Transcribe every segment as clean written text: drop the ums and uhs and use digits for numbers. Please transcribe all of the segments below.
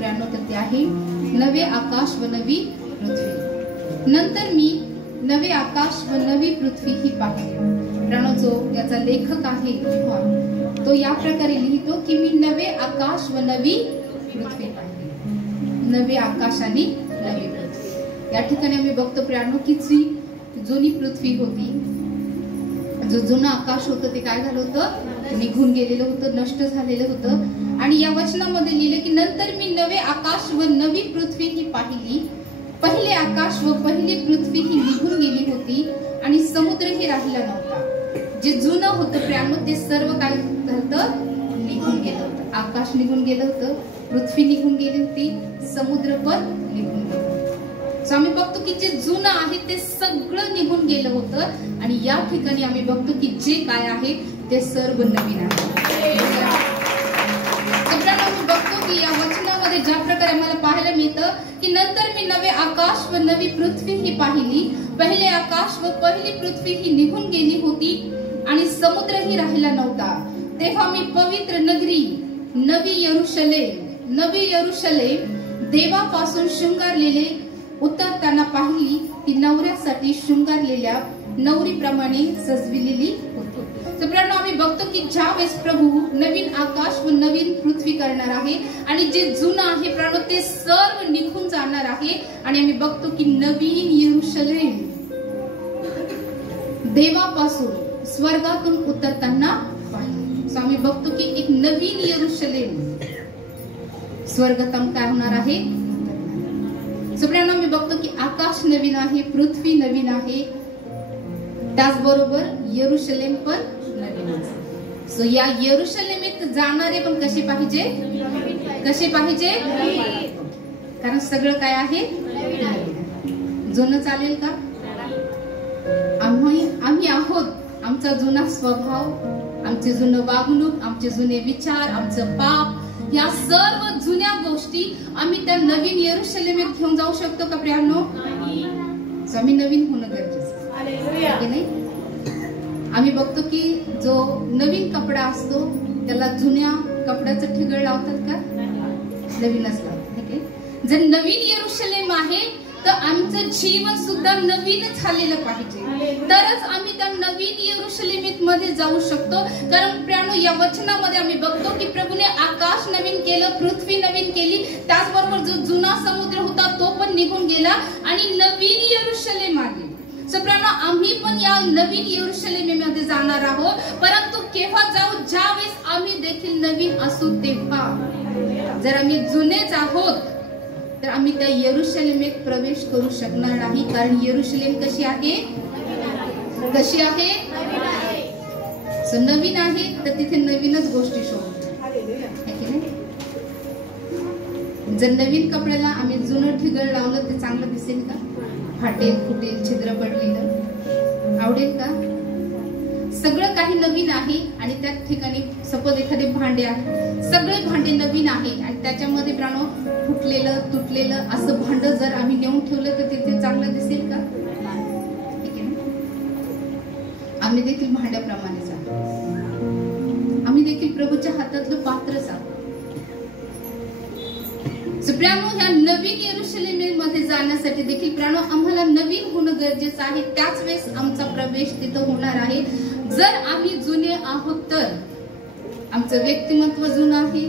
प्रियानो, तर ते आहे नवे आकाश व नवी पृथ्वी. नंतर मी नवे आकाश व नवी पृथ्वी ही पाहिली. प्रियानो, जो याचा लेखक आहे तो या प्रकारे लिहितो की मी नवे आकाश व नवी पृथ्वी पाहिली. नवे आकाश आणि नवी पृथ्वी. या ठिकाणी आम्ही बघतो प्रियानो की जी जुनी पृथ्वी होती, जो जुनं आकाश होतं ते काय झालं होतं, निघून गेलेलं होतं, नष्ट झालेलं होतं. आणि या वचनामध्ये लिहिले की नंतर मी नवे आकाश व नवी पृथ्वी ही पाहिली. पहिले आकाश व पहिली पृथ्वी ही निघून गेली होती आणि समुद्रही राहिला नव्हता. जे जुनं होतं प्रियानो ते सर्व काय झालं, निघून गेलं होतं. आकाश निघून गेलं होतं, पृथ्वी निघून गेली होती, समुद्र पण निघून गेलं. आम्ही बघतो की जे जुनं आहे ते सगळं निघून गेलं होतं आणि या ठिकाणी आम्ही बघतो की जे काय आहे ते सर्व नवीन आहे. आम्ही बघतो की या वचनामध्ये ज्या प्रकारे आम्हाला पाहायला मिळतं की नंतर मी नवे आकाश व नवी पृथ्वी ही पाहिली. पहिले आकाश व पहिली पृथ्वी ही निघून गेली होती आणि समुद्रही राहिला नव्हता. तेव्हा मी पवित्र नगरी नवी यरूशलेम देवापासून शृंगारलेले उतरताना पाहिली. ती नवऱ्यासाठी शृंगारलेल्या नवरीप्रमाणे सजविलेली होती. तर आम्ही बघतो की ज्यावेळेस प्रभू नवीन आकाश व नवीन पृथ्वी करणार आहे आणि जे जुनं आहे प्राणो ते सर्व निघून जाणार आहे आणि आम्ही बघतो की नवीन यरूशलेम देवापासून स्वर्गातून उतरताना पाहिली. आम्ही बघतो की एक नवीन यरूशलेम स्वर्गातून काय होणार आहे. सगळ्यांना मी बघतो की आकाश नवीन आहे, पृथ्वी नवीन आहे, त्याचबरोबर यरूशलेम पण नवीन आहे. सो या यरूशलेमेत जाणारे पण कसे पाहिजे, कारण सगळं काय आहे, जुनं चालेल का. आम्ही आहोत आमचा जुना स्वभाव, आमचे जुनं वागणूक, आमचे जुने विचार, आमचं पाप, या सर्व जुन्या गोष्टी आम्ही त्या नवीन यरूशलेमेत घेऊन जाऊ शकतो का प्रियांनो. आम्ही नवीन होणं गरजेचं आहे नाही. आम्ही बघतो की जो नवीन कपडा असतो त्याला जुन्या कपड्याचं ठिगळ लावतात का, नवीनच लावतात. जर नवीन यरूशलेम आहे तर आमचं जीवन सुद्धा नवीन झालेलं पाहिजे, तरच आम्ही त्या नवीन यरूशलेमेत मध्ये जाऊ शकतो. कारण प्रियांनो या वचनामध्ये आम्ही बघतो की प्रभूने आकाश नवीन केलं, पृथ्वी नवीन केली, त्याचबरोबर जो जुना समुद्र होता तो पण निघून गेला आणि नवीन यरूशलेम आली. प्रियांनो आम्ही पण या नवीन यरूशलेमेमध्ये जाणार आहोत, परंतु केव्हा जाऊ, ज्यावेळेस आम्ही देखील नवीन असू तेव्हा. जर आम्ही जुनेच आहोत तर आम्ही त्या यरूशलेमेत प्रवेश करू शकणार नाही. कारण यरूशलेम कशी आहे, नवीन आहे तर तिथे नवीनच गोष्टी शोधतो. जर नवीन कपड्याला आम्ही जुनं ठिगळ लावलं ते चांगलं दिसेल का, फाटेल, फुटेल, छिद्र पडलेलं आवडेल का. सगळं काही नवीन आहे आणि त्या ठिकाणी सपोज एखादे भांडे आहे, सगळे भांडे नवीन आहे आणि त्याच्यामध्ये प्राणो फुटलेलं तुटलेलं असं भांड जर आम्ही नेऊन ठेवलं तर तिथे चांगलं दिसेल का. ठीक आहे ना. आम्ही देखील भांड्याप्रमाणेच आहोत, आम्ही देखील प्रभूच्या हातातलं पात्रच आहोत. प्रियांनो ह्या नवीन यरूशलेमेमध्ये जाण्यासाठी देखील प्रियांनो आम्हाला नवीन होणं गरजेचं आहे. त्याच वेळेस आमचा प्रवेश तिथं होणार आहे. जर आम्ही जुने आहोत तर आमचं व्यक्तिमत्व जुनं आहे,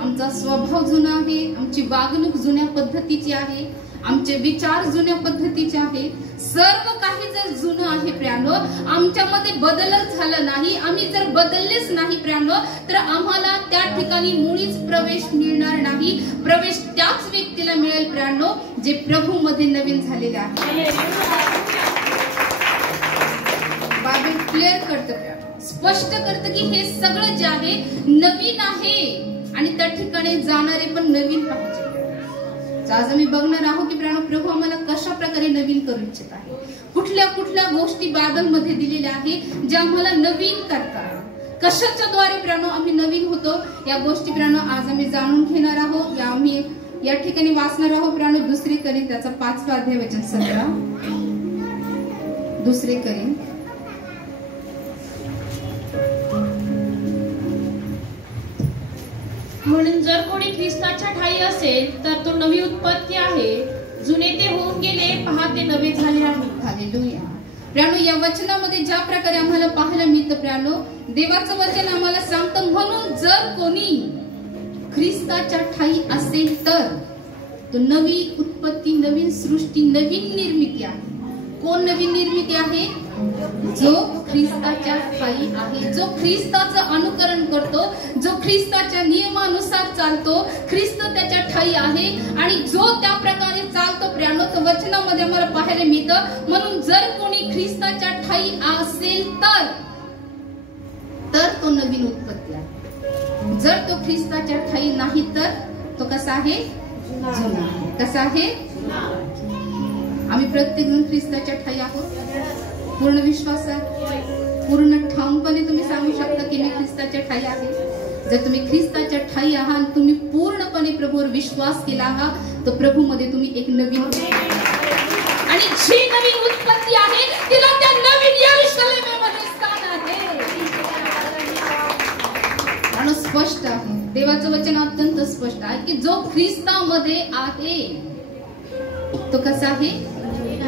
आमचा स्वभाव जुना आहे, आमची वागणूक जुन्या पद्धतीची आहे, आमचे विचार जुन्या पद्धतीचे आहे, सर्व काही जर जुनं आहे प्रियांनो, आमच्यामध्ये बदलच झाला नाही, आम्ही जर बदललेच नाही प्रियांनो, तर आम्हाला त्या ठिकाणी मुळीच प्रवेश मिळणार नाही. प्रवेश त्याच व्यक्तीला मिळेल प्रियांनो जे प्रभू मध्ये नवीन झालेले आहे. बायबल क्लिअर करतं, स्पष्ट करतं की हे सगळं जे आहे नवीन आहे आणि त्या ठिकाणी जाणारे पण नवीन पाहिजे. आज आम्ही बघणार आहोत की प्रभू आम्हाला कशा प्रकारे नवीन करू इच्छित आहे, कुठल्या कुठल्या गोष्टी बायबलमध्ये दिलेल्या आहेत ज्या आम्हाला नवीन करतात, कशाच्या द्वारे आम्ही नवीन होतो या गोष्टी आज आम्ही जाणून घेणार आहोत. आम्ही या ठिकाणी वाचणार आहोत दुसरी करीन त्याचा 5वा अध्याय वचन 17. दुसरी करीन म्हणून जर कोणी ख्रिस्ताच्या ठायी असेल तर तो नवी उत्पत्ती आहे, जुने ते होऊन गेले, पहा ते नवे झाले आहे. हालेलुया. प्रियानो, या वचनामध्ये ज्या प्रकारे आम्हाला पाहायला मिळतं प्रियानो, देवाचं वचन आम्हाला सांगतं, म्हणून जर कोणी ख्रिस्ताच्या ठायी असेल तर तो नवी उत्पत्ती, नवीन सृष्टी, नवीन निर्मिती आहे. कोण नवीन निर्मिती आहे? जो ख्रिस्ताच्या ठायी आहे, जो ख्रिस्ताचं अनुकरण करतो, जो ख्रिस्ताच्या नियमानुसार चालतो. ख्रिस्त त्याच्या ठायी आहे आणि जो त्या प्रकारे चालतो प्रियानो, तर वचनामध्ये आम्हाला पाहायला मिळतं, म्हणून जर कोणी ख्रिस्ताच्या ठायी असेल तर तो नवीन उत्पत्ती आहे. जर तो ख्रिस्ताच्या ठायी नाही तर तो कसा आहे? जुना आहे. कसा आहे? आम्ही प्रत्येक जण ख्रिस्ताच्या ठायी आहोत. पूर्ण विश्वासात, पूर्ण ठामपणे तुम्ही सांगू शकता की मी ख्रिस्ताच्या ठायी आहे. जर तुम्ही ख्रिस्ताच्या ठायी आहात, तुम्ही पूर्णपणे प्रभूवर विश्वास केला आहात, तर प्रभूमध्ये तुम्ही एक नवीन आणि जी नवीन उत्पत्ती आहे तिला त्या नवीन यरूशलेममध्ये स्थान आहे. आणि स्पष्ट आहे, देवाचं वचन अत्यंत स्पष्ट आहे की जो ख्रिस्तामध्ये आहे तो कसा आहे?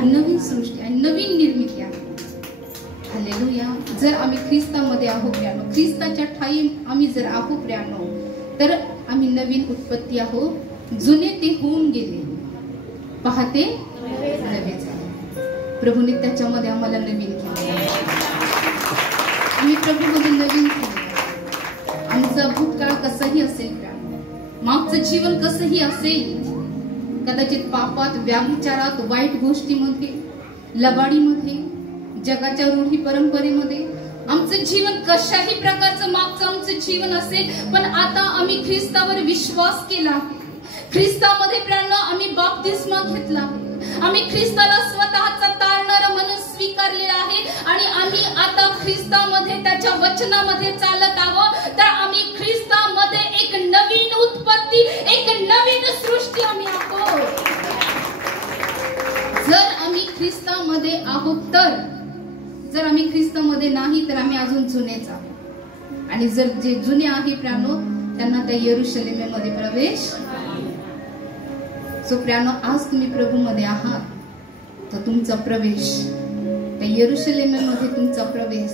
नवीन सृष्टी आणि नवीन निर्मिती आहे. हालेलुया. जर आम्ही ख्रिस्तामध्ये आहोत प्रियानो, ख्रिस्ताच्या ठायी आम्ही जर आहोत प्रियानो, तर आम्ही नवीन उत्पत्ती आहोत. जुने ते होऊन गेले, पाहते नवे झाले. प्रभूने त्याच्यामध्ये आम्हाला नवीन केले. आम्ही प्रभूमध्ये नवीन केले. आमचा भूतकाळ कसंही असेल प्रियानो, मागचं जीवन कसंही असेल, कदाचित पापात, व्याभिचारात, वाईट गोष्टीमध्ये, लबाडीमध्ये, जगाच्या रूढी परंपरेमध्ये आमचं जीवन कशाही प्रकारचं मागचं आमचं जीवन असेल, पण आता आम्ही ख्रिस्तावर विश्वास केला. ख्रिस्तामध्ये प्रियानो आम्ही बाप्तिस्मा घेतला. आम्ही ख्रिस्ताला स्वतःचा तारणारा म्हणून स्वीकारलेला आहे आणि आम्ही आता ख्रिस्तामध्ये, त्याच्या वचनामध्ये चालत आहोत. तर आम्ही ख्रिस्तामध्ये एक नवीन उत्पत्ती, एक नवीन सृष्टी आम्ही आहोत. जर आम्ही ख्रिस्तामध्ये आहोत तर, जर आम्ही ख्रिस्तामध्ये नाही तर आम्ही अजून जुनेच आहोत. आणि जर जे जुने आहे प्रियानो, त्यांना त्या यरूशलेमेमध्ये प्रवेश. सो प्रियानो, आज तुम्ही प्रभूमध्ये आहात तर तुमचा प्रवेश, त्या यरूशलेमेमध्ये तुमचा प्रवेश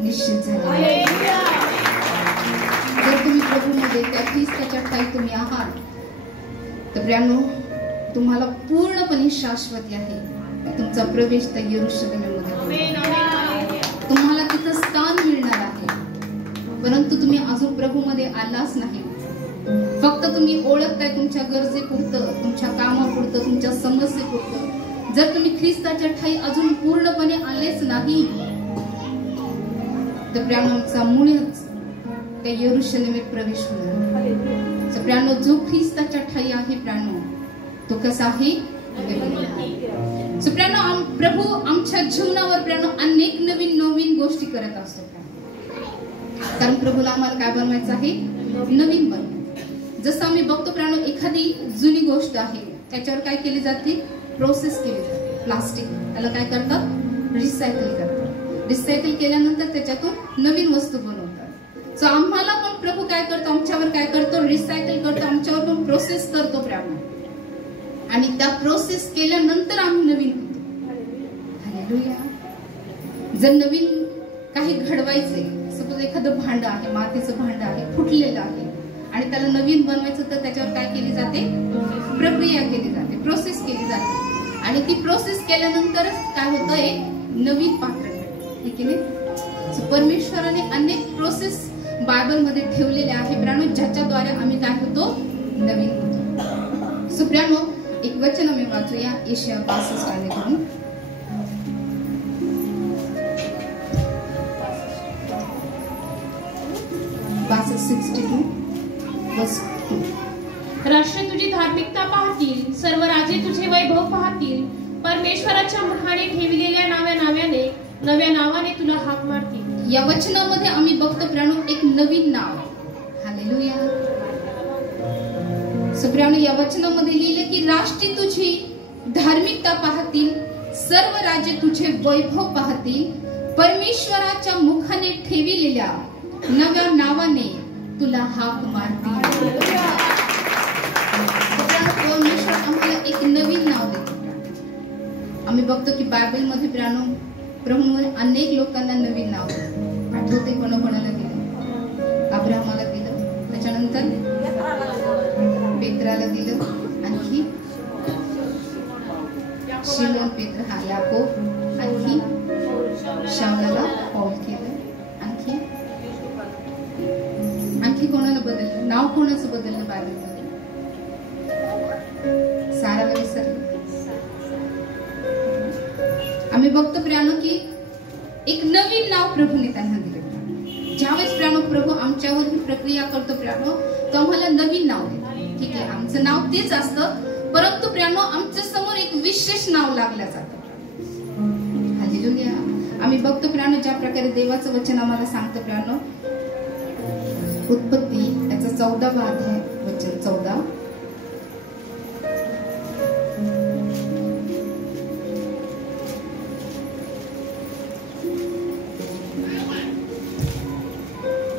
निश्चित झाला आहे. जर तुम्ही प्रभूमध्ये, त्या ख्रिस्ताच्या ठायी तुम्ही आहात, तर प्रियानो तुम्हाला पूर्णपणे शाश्वती आहे. तुमचा प्रवेश त्या यरूशलेमेमध्ये, तुम्हाला तिथं स्थान मिळणार आहे. परंतु तुम्ही अजून प्रभूमध्ये आलाच नाही. फक्त तुम्ही ओळखताय तुमच्या गरजेपुरतं, तुमच्या कामापुरतं, तुमच्या समस्येपुरतं. जर तुम्ही ख्रिस्ताच्या ठायी अजून पूर्णपणे आलेच नाही, तर प्रियानोचा मुळेच त्या यरूशलेमेत प्रवेश होणार. तर प्रियानो, जो ख्रिस्ताच्या ठायी आहे प्रियानो, तो कसा आहे? प्रियानो, प्रभू आमच्या जीवनावर प्रियानो अनेक नवीन नवीन गोष्टी करत असतो. कारण प्रभूला आम्हाला काय बनवायचं आहे? नवीन बनवायचं. जसं आम्ही बघतो प्रियानो, एखादी जुनी गोष्ट आहे त्याच्यावर काय केली जाते? प्रोसेस केली जाते. प्लास्टिक, त्याला काय करतात? रिसायकल करतात. रिसायकल केल्यानंतर त्याच्यातून नवीन वस्तू बनवतात. सो आम्हाला पण प्रभू काय करतो? आमच्यावर काय करतो? रिसायकल करतो. आमच्यावर पण प्रोसेस करतो प्रियानो. आणि त्या प्रोसेस केल्यानंतर आम्ही नवीन होतो. हालेलुया. जर नवीन काही घडवायचे, सपोज एखादं भांड आहे, मातीचं भांड आहे, फुटलेलं आहे, आणि त्याला नवीन बनवायचं, तर त्याच्यावर काय केली जाते? प्रक्रिया केली जाते, प्रोसेस केली जाते. आणि ती प्रोसेस केल्यानंतरच काय होतं? एक नवीन पात्र भेटतं, की नाही? परमेश्वराने अनेक प्रोसेस बायबलमध्ये ठेवलेले आहे प्रियानो, ज्याच्याद्वारे आम्ही काय होतो? नवीन होतो. सो प्रियानो, एक वचन आम्ही वाचूया यशाया 65 कडून. राष्ट्रे तुझी धार्मिकता पाहतील, सर्व राजे तुझे वैभव पाहतील. परमेश्वराच्या महाने ठेवलेल्या नव्या नावाने तुला हाक मारतील. या वचनामध्ये आम्ही बघतो प्रियानो एक नवीन नाव. हालेलुया. सो प्रियानो, या वचनामध्ये लिहिले की राष्ट्रे तुझी धार्मिकता पाहतील, सर्व राजे तुझे वैभव पाहतील. परमेश्वराच्या मुखाने ठेवलेल्या नव्या नावाने तुला हाक मारतील. परमेश्वर आम्हाला एक नवीन नाव देतो. आम्ही बघतो की बायबल मध्ये प्रभूने अनेक लोकांना नवीन नाव दिलं. आठवते कोणाकोणाला दिलं? अब्राहमाला दिलं, त्याच्यानंतर पेत्राला दिलं, आणखी शिमोन पेत्र हा याकोब, आणखी शाऊलाला पौल केलं, आणखी कोणाला बदललं? नाव कोणाचं बदललं बायबलमध्ये? साराला विसरलं. आम्ही बघतो प्रियानो की एक नवीन नाव प्रभूने त्यांना दिलं. ज्यावेळेस प्रियानो प्रभू आमच्यावर ही प्रक्रिया करतो प्रियानो, तो आम्हाला नवीन नाव देतो. ठीक आहे, आमचं नाव तेच असतं, परंतु प्रियानो आमच्या समोर एक विशेष नाव लागलं जातं. हालेलुया. आम्ही बघतो प्रियानो ज्या प्रकारे देवाचं वचन आम्हाला सांगतं प्रियानो, उत्पत्ती याचा 14वा अध्याय वचन 14.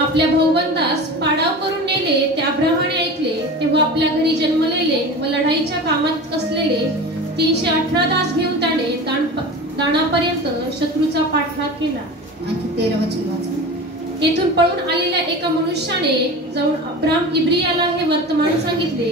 आपल्या भाऊबंदास पाडाव करून नेले ते अब्राहाने ऐकले. तेव्हा आपल्या घरी जन्मलेले व लढाईच्या कामात असलेले 318 दास घेऊन त्याने दाणापर्यंत शत्रूचा पाठलाग केला. आणखी 13 वचन वाचा. तेथून पळून आलेल्या एका मनुष्याने जाऊन अब्राम इब्रियाला हे वर्तमान सांगितले.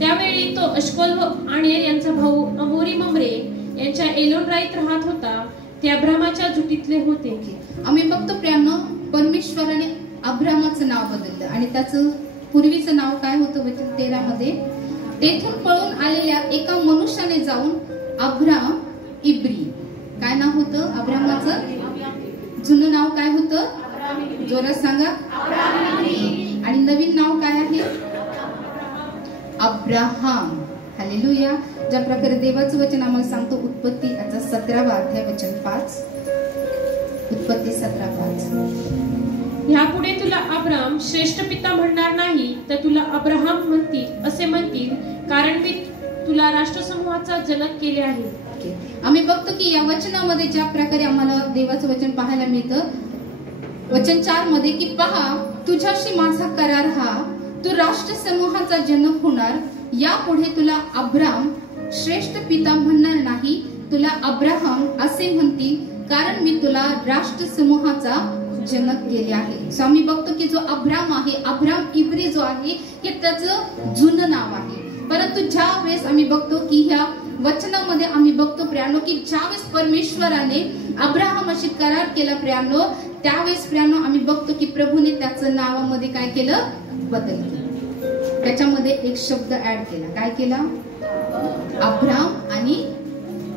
त्यावेळी तो अश्कोल व आणेर यांचा भाऊ अमोरी ममरे यांच्या एलोनराईत राहत होता. ते अब्रामाच्या जुटीतले होते. आम्ही बघतो प्रियानो परमेश्वराने अब्रामाचं नाव बदललं आणि त्याचं पूर्वीचं नाव काय होतं? वचन 13 मध्ये, तेथून पळून आलेल्या एका मनुष्याने जाऊन अब्राम इब्री, काय नाव होतं अब्रामाचं? जुनं नाव काय होतं? जोरात सांगा. आणि नवीन नाव काय आहे? अब्राहम. हालेलुया. ज्या प्रकारे देवाचं वचन आम्हाला सांगतो उत्पत्ती याचा 17वा अध्याय वचन 5. उत्पत्ती 17:5. यापुढे तुला अब्राम श्रेष्ठ पिता म्हणणार नाही, तर तुला अब्राहम म्हणतील असे म्हणतील, कारण मी तुला राष्ट्रसमूहाचा जनक केले आहे. आम्ही बघतो की या वचनामध्ये ज्या प्रकारे आम्हाला देवाचं वचन पाहायला मिळतं, वचन 4 मध्ये की पहा तुझ्याशी माझा करार हा, तू राष्ट्र समूहाचा जनक होणार. यापुढे तुला अब्राम श्रेष्ठ पिता म्हणणार नाही, तुला अब्राहम असे म्हणतील, कारण मी तुला राष्ट्र समूहाचा जनक केले आहे. सो आम्ही बघतो की जो अब्राम आहे, अब्राम इब्री जो आहे, हे त्याचं जुनं नाव आहे. परंतु ज्या वेळेस आम्ही बघतो की ह्या वचनामध्ये आम्ही बघतो प्रियानो की ज्यावेळेस परमेश्वराने अब्राहमाशी करार केला प्रियानो, त्यावेळेस प्रियानो आम्ही बघतो की प्रभूने त्याचं नावामध्ये काय केलं? बदल केला. त्याच्यामध्ये एक शब्द ऍड केला. काय केला? अब्राम आणि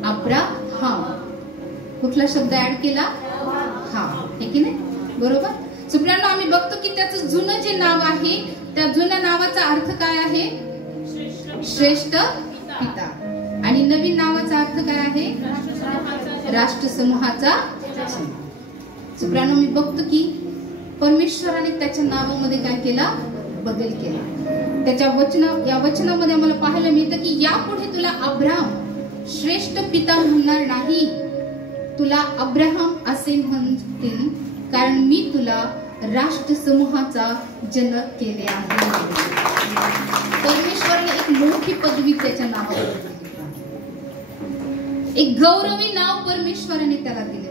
अब्राहम. कुठला शब्द ऍड केला? हा, हे की नाही? बरोबर. सो प्रियानो आम्ही बघतो की त्याचं जुनं जे नाव आहे, त्या जुन्या नावाचा अर्थ काय आहे? श्रेष्ठ पिता. आणि नवीन नावाचा अर्थ काय आहे? राष्ट्र समूहाचा. सो प्रियानो मी बघतो की परमेश्वराने त्याच्या नावामध्ये काय केला? बदल केला. त्याच्या या वचनामध्ये आम्हाला पाहायला मिळतं की यापुढे तुला अब्राम श्रेष्ठ पिता म्हणणार नाही, तुला अब्राहम असे म्हणतील, कारण मी तुला राष्ट्र समूहाचा जनक केले आहे. परमेश्वराने एक मोठी पदवी त्याच्या नावावर दिली. एक गौरवी नाव परमेश्वराने त्याला दिले.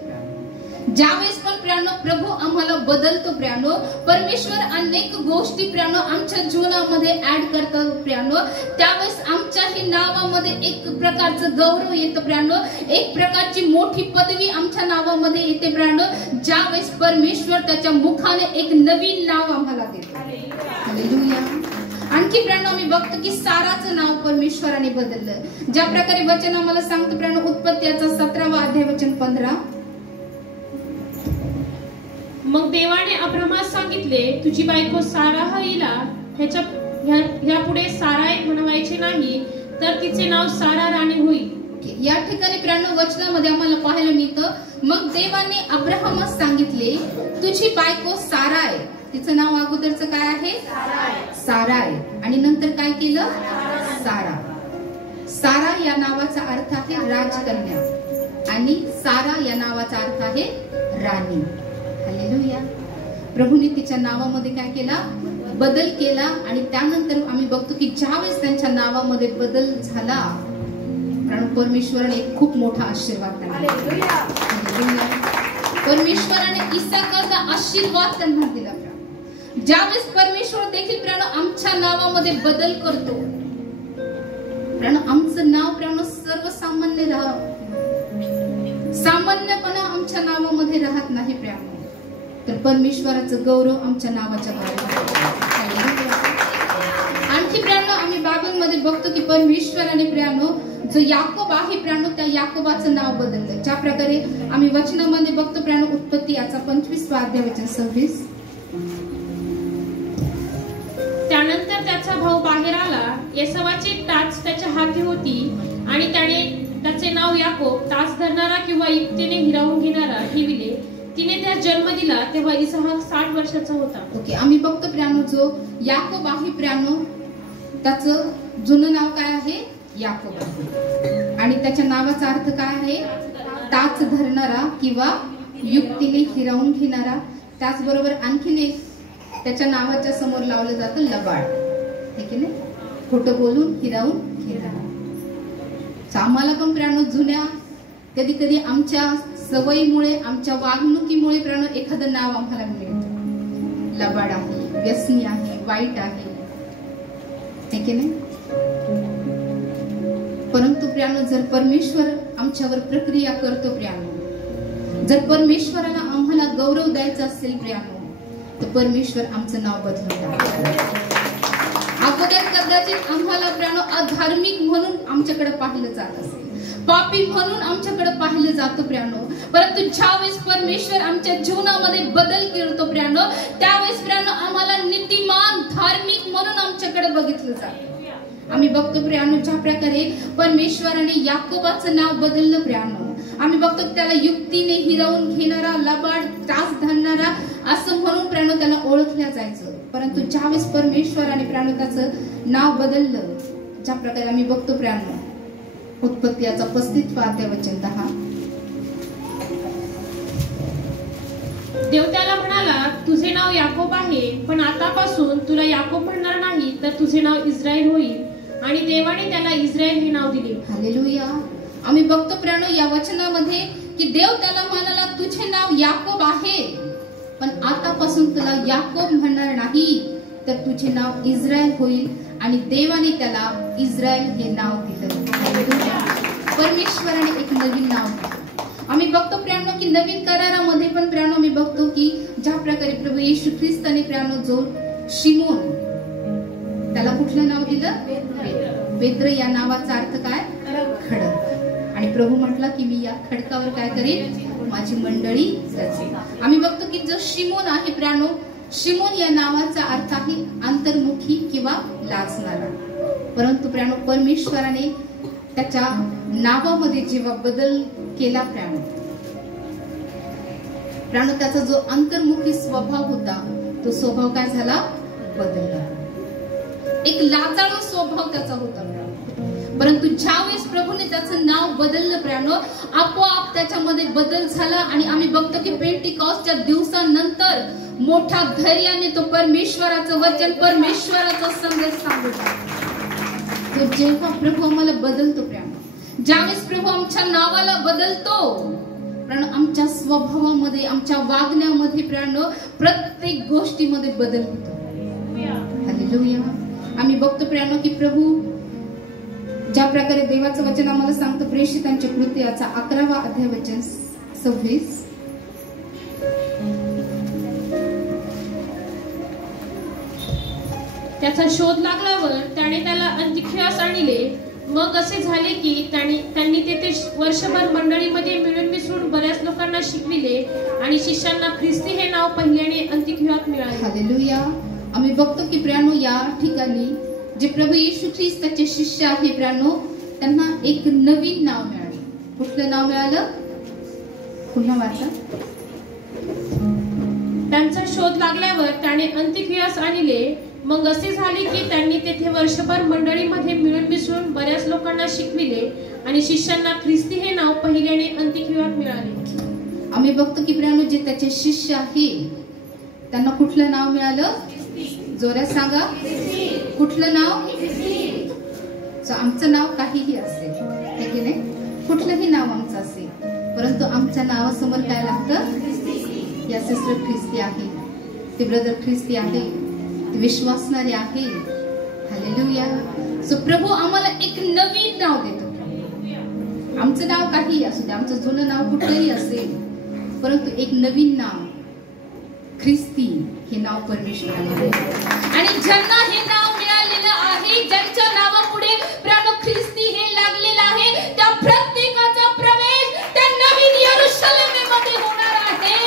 ज्यावेळेस पण प्रियानो प्रभू आम्हाला बदलतो प्रियानो, परमेश्वर अनेक गोष्टी प्रियानो आमच्या जीवनामध्ये ऍड करतात प्रियानो, त्यावेळेस आमच्याही नावामध्ये एक प्रकारचं गौरव येतं प्रियानो, एक प्रकारची मोठी पदवी आमच्या नावामध्ये येते प्रियानो, ज्यावेळेस परमेश्वर त्याच्या मुखाने एक नवीन नाव आम्हाला देतो. हालेलुया. आणखी प्रियानो आम्ही बघतो की साराचं नाव परमेश्वराने बदललं. ज्या प्रकारे वचन आम्हाला सांगतो प्रियानो उत्पत्तीचा 17वा अध्याय वचन 15. मग देवाने अब्रामास सांगितले, तुझी बायको सारा हिला ह्यापुढे साराय म्हणवायचे नाही, तर तिचे नाव सारा राणी होईल. या ठिकाणी प्रियानो वचनामध्ये आम्हाला पाहायला मिळतं, मग देवाने अब्राहमास सांगितले, तुझी बायको साराय. तिचं नाव अगोदरचं काय आहे? साराय. आणि नंतर काय केलं? सारा. सारा या नावाचा अर्थ आहे राजकन्या आणि सारा या नावाचा अर्थ आहे राणी. हालेलुया. प्रभूने तिच्या नावामध्ये काय केला? बदल केला आणि त्यानंतर आम्ही बघतो की ज्यावेळेस त्यांच्या नावामध्ये बदल झाला, परमेश्वराने एक खूप मोठा आशीर्वाद दिला. परमेश्वराने इसाकाचा आशीर्वाद त्यांना दिला. ज्यावेळेस परमेश्वर देखील आमच्या नावामध्ये बदल करतो, आमचं नाव सर्वसामान्य सामान्यपणा आमच्या नावामध्ये राहत नाही तर परमेश्वराचं गौरव आमच्या नावाच्या द्वारे. आणखी आम्ही बायबलमध्ये बघतो की परमेश्वराने जो याकोब आहे त्या याकोबाचं नाव बदललं. ज्या प्रकारे आम्ही वचनामध्ये बघतो उत्पत्ती याचा 25वा अध्याय वचन 26. त्यानंतर त्याचा भाऊ बाहेर आला, येसावाची टाच त्याच्या हाती होती आणि त्याने त्याचे नाव याकोब, टाच धरणारा किंवा युक्तीने हिरावून घेणारा ठेविले. तिने त्या जन्म दिला तेव्हा इसहाक 60 वर्षाचा होता. ओके, आम्ही बघतो जो याकोब आहे त्याचं जुनं नाव काय आहे? याकोब. आणि त्याच्या नावाचा अर्थ काय आहे? टाच धरणारा किंवा युक्तीने हिरावून घेणारा. त्याचबरोबर आणखीन एक त्याच्या नावाच्या समोर लावलं जातं लबाड, ठीक आहे ना, खोटं बोलून हिरावून घेणारा. आम्हाला पण जुन्या कधी कधी आमच्या सवयीमुळे, आमच्या वागणुकीमुळे एखादं नाव आम्हाला मिळतं. लबाड आहे, व्यसनी आहे, वाईट आहे, ठीक आहे ना. परंतु जर परमेश्वर आमच्यावर प्रक्रिया करतो, जर परमेश्वराला आम्हाला गौरव द्यायचा असेल तर परमेश्वर आमचं नाव बदलवतात. अगोदर कदाचित आम्हाला अधार्मिक म्हणून आमच्याकडे पाहिलं जात असेल, पापी म्हणून आमच्याकडे पाहिलं जातं परंतु ज्यावेळेस परमेश्वर आमच्या जीवनामध्ये बदल करतो त्यावेळेस आम्हाला नीतिमान, धार्मिक म्हणून आमच्याकडे बघितलं जातं. आम्ही बघतो ज्या प्रकारे परमेश्वराने याकोबाचं नाव बदललं आम्ही बघतो त्याला युक्तीने हिरावून घेणारा, लबाड, टाच धरणारा असं म्हणून त्याला ओळखल्या जायचं. परंतु ज्यावेळेस परमेश्वराने त्याचं नाव बदललं, ज्या प्रकारे आम्ही बघतो उत्पत्ती याचा 35वा अध्याय वचन 10. देव त्याला म्हणाला, तुझे नाव याकोब आहे, पण आतापासून तुला याकोब म्हणणार नाही, तर तुझे नाव इस्रायल होईल. आणि देवाने त्याला इस्रायल हे नाव दिले. हालेलुया. आम्ही बघतो या वचनामध्ये की देव त्याला म्हणाला, तुझे नाव याकोब आहे, पण आतापासून तुला याकोब म्हणणार नाही, तर तुझे नाव इस्रायल होईल. आणि देवाने त्याला इस्रायल हे नाव दिलं. परमेश्वराने एक नवीन नाव दिलं. आम्ही बघतो की नवीन करारामध्ये पण आम्ही बघतो की ज्या प्रकारे प्रभू येशू ख्रिस्ताने जो शिमोन, त्याला कुठलं नाव दिलं? पेत्र. या नावाचा अर्थ काय? खडक. आणि प्रभू म्हटला की मी या खडकावर काय करेन? माझी मंडळी रचेन. आम्ही बघतो की जो शिमोन आहे शिमोन या नावाचा अर्थ आहे अंतर्मुखी किंवा लाजणारा. परंतु परमेश्वराने त्याच्या नावामध्ये जेव्हा बदल केला त्याचा जो अंतर्मुखी स्वभाव होता तो स्वभाव काय झाला? बदलला. एक लाजाळू स्वभाव त्याचा होता. परंतु ज्यावेळेस प्रभूने त्याचं नाव बदललं आपोआप त्याच्यामध्ये बदल झाला. आणि आम्ही बघतो की पेंटिकॉस्टच्या दिवसानंतर मोठ्या धैर्याने तो परमेश्वराचं वचन, परमेश्वराचा संदेश सांगतो. तो जेव्हा प्रभू आम्हाला बदलतो ज्यावेळेस प्रभू आमच्या नावाला बदलतो आमच्या स्वभावामध्ये, आमच्या वागण्यामध्ये प्रत्येक गोष्टीमध्ये बदल होतो. हालेलुया. आम्ही बघतो की प्रभू ज्या प्रकारे देवाचं वचन आम्हाला सांगतो प्रेषितांच्या कृती याचा 11वा अध्याय वचन 26. त्याचा शोध लागल्यावर त्याने त्याला अंतिखियास आणले. मग असे झाले की त्यांनी तेथे वर्षभर मंडळीमध्ये मिळून मिसळून बऱ्याच लोकांना शिकविले आणि शिष्यांना ख्रिस्ती हे नाव पहिल्याने अंतिखियात मिळाले. हालेलुया. आम्ही बघतो की या ठिकाणी जे प्रभू येशू ख्रिस्त त्याचे शिष्य आहे त्यांना एक नवीन नाव मिळालं. कुठलं नाव मिळालं? पुन्हा वाचा. त्यांचा शोध लागल्यावर त्याने अंतिखियास आणले. मग असे झाले की त्यांनी तेथे वर्षभर मंडळीमध्ये मिळून मिसळून बऱ्याच लोकांना शिकविले आणि शिष्यांना ख्रिस्ती हे नाव पहिल्याने अंतिखियात मिळाले. आम्ही बघतो की जे त्याचे शिष्य आहे त्यांना कुठलं नाव मिळालं? जोरात सांगा. कुठलं नाव? आमचं नाव काहीही असेल, हे की नाही, कुठलंही नाव आमचं असेल, परंतु आमच्या नावासमोर काय लागतं? या सिस्टर ख्रिस्ती आहे, ते ब्रदर ख्रिस्ती आहे, ते विश्वासणारे आहे. हालेलुया. सो प्रभू आम्हाला एक नवीन नाव देतो. आमचं नाव काहीही असू दे, आमचं जुनं नाव कुठलंही असेल, परंतु एक नवीन नाव ख्रिस्ती हे नाव परमेश्वराने आणि ज्यांना हे नाव मिळालेलं आहे, ज्यांच्या नावापुढे प्राणो ख्रिस्ती हे लागलेलं आहे, त्या प्रत्येकाचा प्रवेश त्या नवीन यरूशलेममध्ये होणार आहे.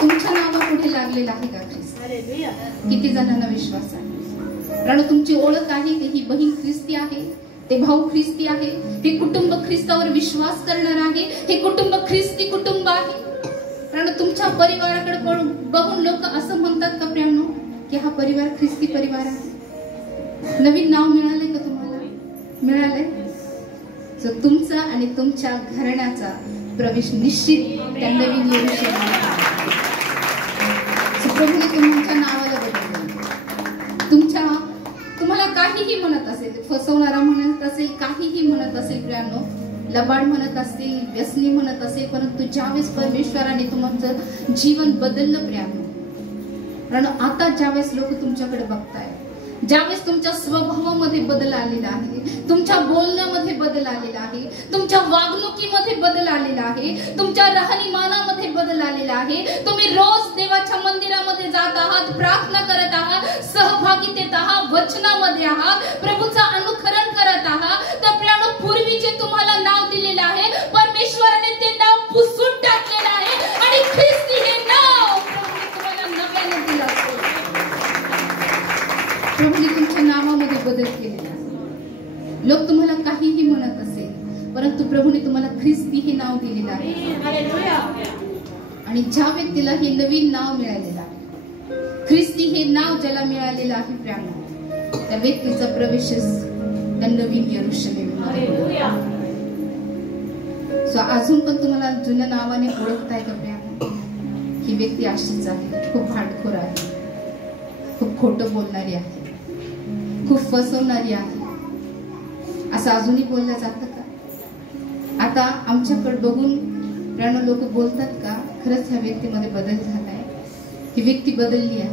तुमच्या नावापुढे लागलेलं आहे का ख्रिस्ती? किती जणांना विश्वास आहे? कारण तुमची ओळख आहे की ही बहीण ख्रिस्ती आहे, ते भाऊ ख्रिस्ती आहे, हे कुटुंब ख्रिस्तावर विश्वास करणार आहे, हे कुटुंब ख्रिस्ती कुटुंब आहे. कारण तुमच्या परिवाराकडे बघून लोक असं म्हणतात का प्रियांनो की हा परिवार ख्रिस्ती परिवार आहे? नवीन नाव मिळाले का तुम्हाला? मिळाले. सो तुमचा आणि तुमच्या घराण्याचा प्रवेश निश्चित त्या नवीन यरूशलेमात. प्रभूने तुमच्या नावाला बदलले. तुम्हाला काहीही म्हणत असेल, फसवणारा म्हणत असेल, काहीही म्हणत असेल प्रियांनो, लबाड म्हणत असेल, व्यसनी म्हणत असेल, परंतु ज्यावेळेस परमेश्वराने तुमचं जीवन बदललं प्रियांनो, कारण आता ज्यावेळेस लोक तुमच्याकडे बघताय, ज्यावेळेस तुमच्या स्वभावामध्ये बदल आलेला आहे, तुमच्या बोलण्यामध्ये बदल आलेला आहे, तुमच्या वागणुकीमध्ये बदल आलेला आहे, तुमच्या राहणीमानामध्ये बदल आलेला आहे, तुम्ही रोज देवाच्या मंदिरामध्ये जात आहात, प्रार्थना करत आहात, सहभागितेत आहात, वचनामध्ये आहात, प्रभूचा अनुकरण करत आहात, तर प्रियांनो पूर्वी जे तुम्हाला नाव दिलेलं आहे परमेश्वराने ते नाव पुसून टाकलेलं आहे आणि ख्रिस्ती हे नाव प्रभूने तुम्हाला नव्याने दिलं असेल. प्रभूने तुमच्या नावामध्ये बदल केलेला. लोक तुम्हाला काहीही म्हणत असेल, परंतु प्रभूने तुम्हाला ख्रिस्ती हे नाव दिलेलं आहे. आणि ज्या व्यक्तीला हे नवीन नाव मिळालेलं आहे, ख्रिस्ती हे नाव ज्याला मिळालेलं आहे प्रियांनो, त्या व्यक्तीचा प्रवेश त्या नवीन यरूशलेममध्ये. सो अजून पण तुम्हाला जुन्या नावाने ओळखताय का प्रियांनो? ही व्यक्ती अशीच आहे, खूप हाडखोर आहे, खूप खोटं बोलणारी आहे, खूप फसवणारी आहे, असं अजूनही बोललं जातं का? आता आमच्याकडे बघून प्रियांनो लोक बोलतात का खरंच ह्या व्यक्तीमध्ये बदल झालाय, ही व्यक्ती बदलली आहे,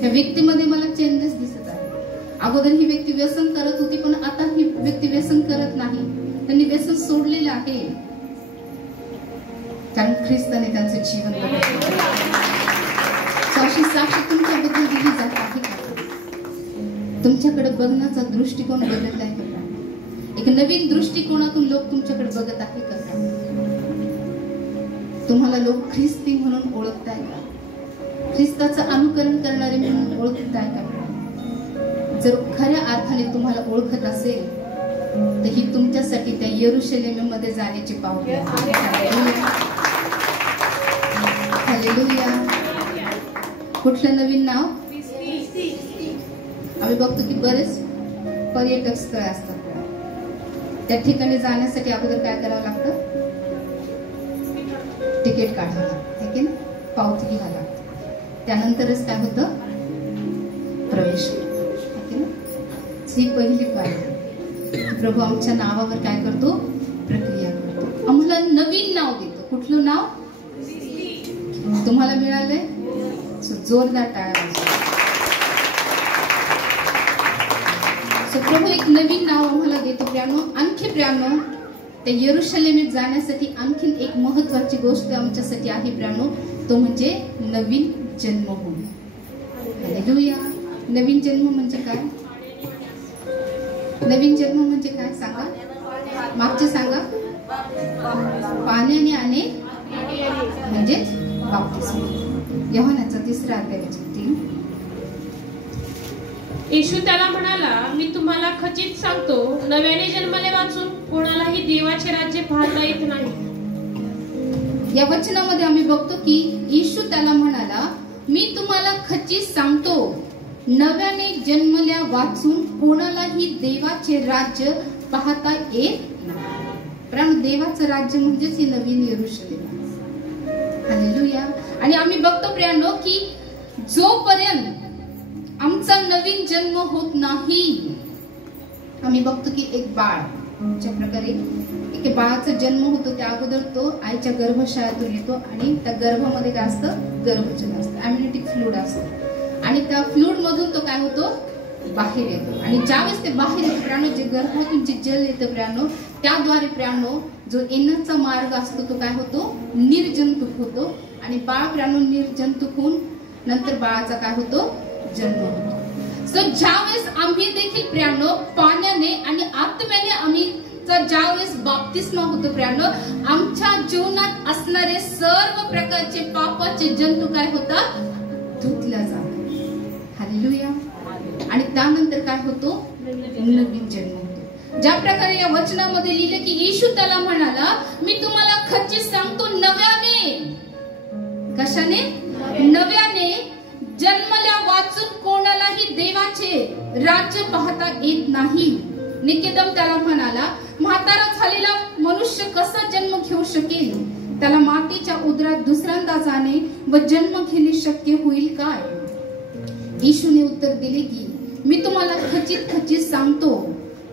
ह्या व्यक्तीमध्ये मला चेंजेस दिसत आहे. अगोदर ही व्यक्ती व्यसन करत होती, पण आता ही व्यक्ती व्यसन करत नाही, त्यांनी व्यसन सोडलेलं आहे, कारण ख्रिस्ताने त्यांचं जीवन बदललं. अशी साक्षी तुमच्याबद्दल दिली जात आहे का? तुमच्याकडे बघण्याचा दृष्टिकोन बदलला आहे का? एक नवीन दृष्टिकोनातून लोक तुमच्याकडे बघत आहे का? तुम्हाला लोक ख्रिस्ती म्हणून ओळखताय का? ख्रिस्ताचं अनुकरण करणारे म्हणून ओळखताय का? जर खऱ्या अर्थाने तुम्हाला ओळखत असेल तर ही तुमच्यासाठी त्या यरूशलेममध्ये जाण्याची पावले आहे. हालेलुया. कुठलं नवीन नाव? आम्ही बघतो की बरेच पर्यटक स्थळ असतात, त्या ठिकाणी जाण्यासाठी अगोदर काय करावं लागतं? तिकीट काढावं लागतं, की ना, पावती घ्यावं लागतं, त्यानंतरच काय होतं? प्रवेश. ही पहिली पायरी. प्रभू आमच्या नावावर काय करतो? प्रक्रिया करतो, आम्हाला नवीन नाव देतो. कुठलं नाव तुम्हाला मिळालंय? जोरदार टाळ्या वाजवा. प्रभू एक नवीन नाव आम्हाला देतो प्रियांनो. आणखी प्रियांनो, त्या यरूशलेमेत जाण्यासाठी आणखीन एक महत्वाची गोष्ट आमच्यासाठी आहे प्रियांनो, तो म्हणजे नवीन जन्मभूमी. हालेलुया. नवीन जन्म म्हणजे काय? नवीन जन्म म्हणजे काय सांगा? मागचे सांगा. पाण्याने आणि म्हणजेच बाप्तिस्म. योहानाचा 3 अध्याय 3. येशू त्याला म्हणाला, मी तुम्हाला खचित सांगतो, नव्याने जन्मले वाचून कोणालाही देवाचे राज्य पाहता येत नाही. या वचनामध्ये आम्ही बघतो की येशू त्याला म्हणाला, मी तुम्हाला खचित सांगतो, नव्याने जन्मल्या वाचून कोणालाही देवाचे राज्य पाहता येत नाही. कारण देवाचं राज्य म्हणजेच ही नवीन यरूशलेम. हालेलुया. आणि आम्ही बघतो प्रियांनो की जोपर्यंत आमचा नवीन जन्म होत नाही, आम्ही बघतो की एक बाळ ज्या प्रकारे एक बाळाचा जन्म होतो त्या अगोदर तो आईच्या गर्भशयातून येतो आणि त्या गर्भामध्ये काय असतं, गर्भजन असतं, एम्युनिटिक फ्लूइड असतं आणि त्या फ्लूइड मधून तो काय होतो, बाहेर येतो. आणि ज्यावेळेस ते बाहेर येतो प्रियांनो, जे गर्भातून जे जल येतं प्रियांनो, त्याद्वारे प्रियांनो जो येण्याचा मार्ग असतो तो काय होतो, निर्जंतुक होतो आणि बाळ प्रियांनो निर्जंतुक होऊन नंतर बाळाचा काय होतो, जन्म होतो. सो ज्यावेळेस आम्ही देखील प्रियांनो पाण्याने आणि आत्म्याने आम्ही ज्यावेळेस बाप्तिस्मा होतो प्रियांनो, आमच्या जीवनात असणारे सर्व प्रकारचे पापाचे जंतू काय होतात, धुतल्या जातात. हालेलुया. आणि त्यानंतर काय होतो, नवीन जन्म होतो. ज्या प्रकारे या वचनामध्ये लिहिले की येशू त्याला म्हणाला, मी तुम्हाला खच्चीत सांगतो, नव्याने, कशाने, नव्याने जन्मल्या वाचून कोणालाही देवाचे राज्य पाहता येत नाही. निकेदम त्याला म्हणाला, म्हातारा झालेला मनुष्य कसा जन्म घेऊ शकेल, त्याला मातीच्या उदरात दुसऱ्यांदा जाणे व जन्म घेणे शक्य होईल काय. येशूने उत्तर दिले की मी तुम्हाला खचित सांगतो,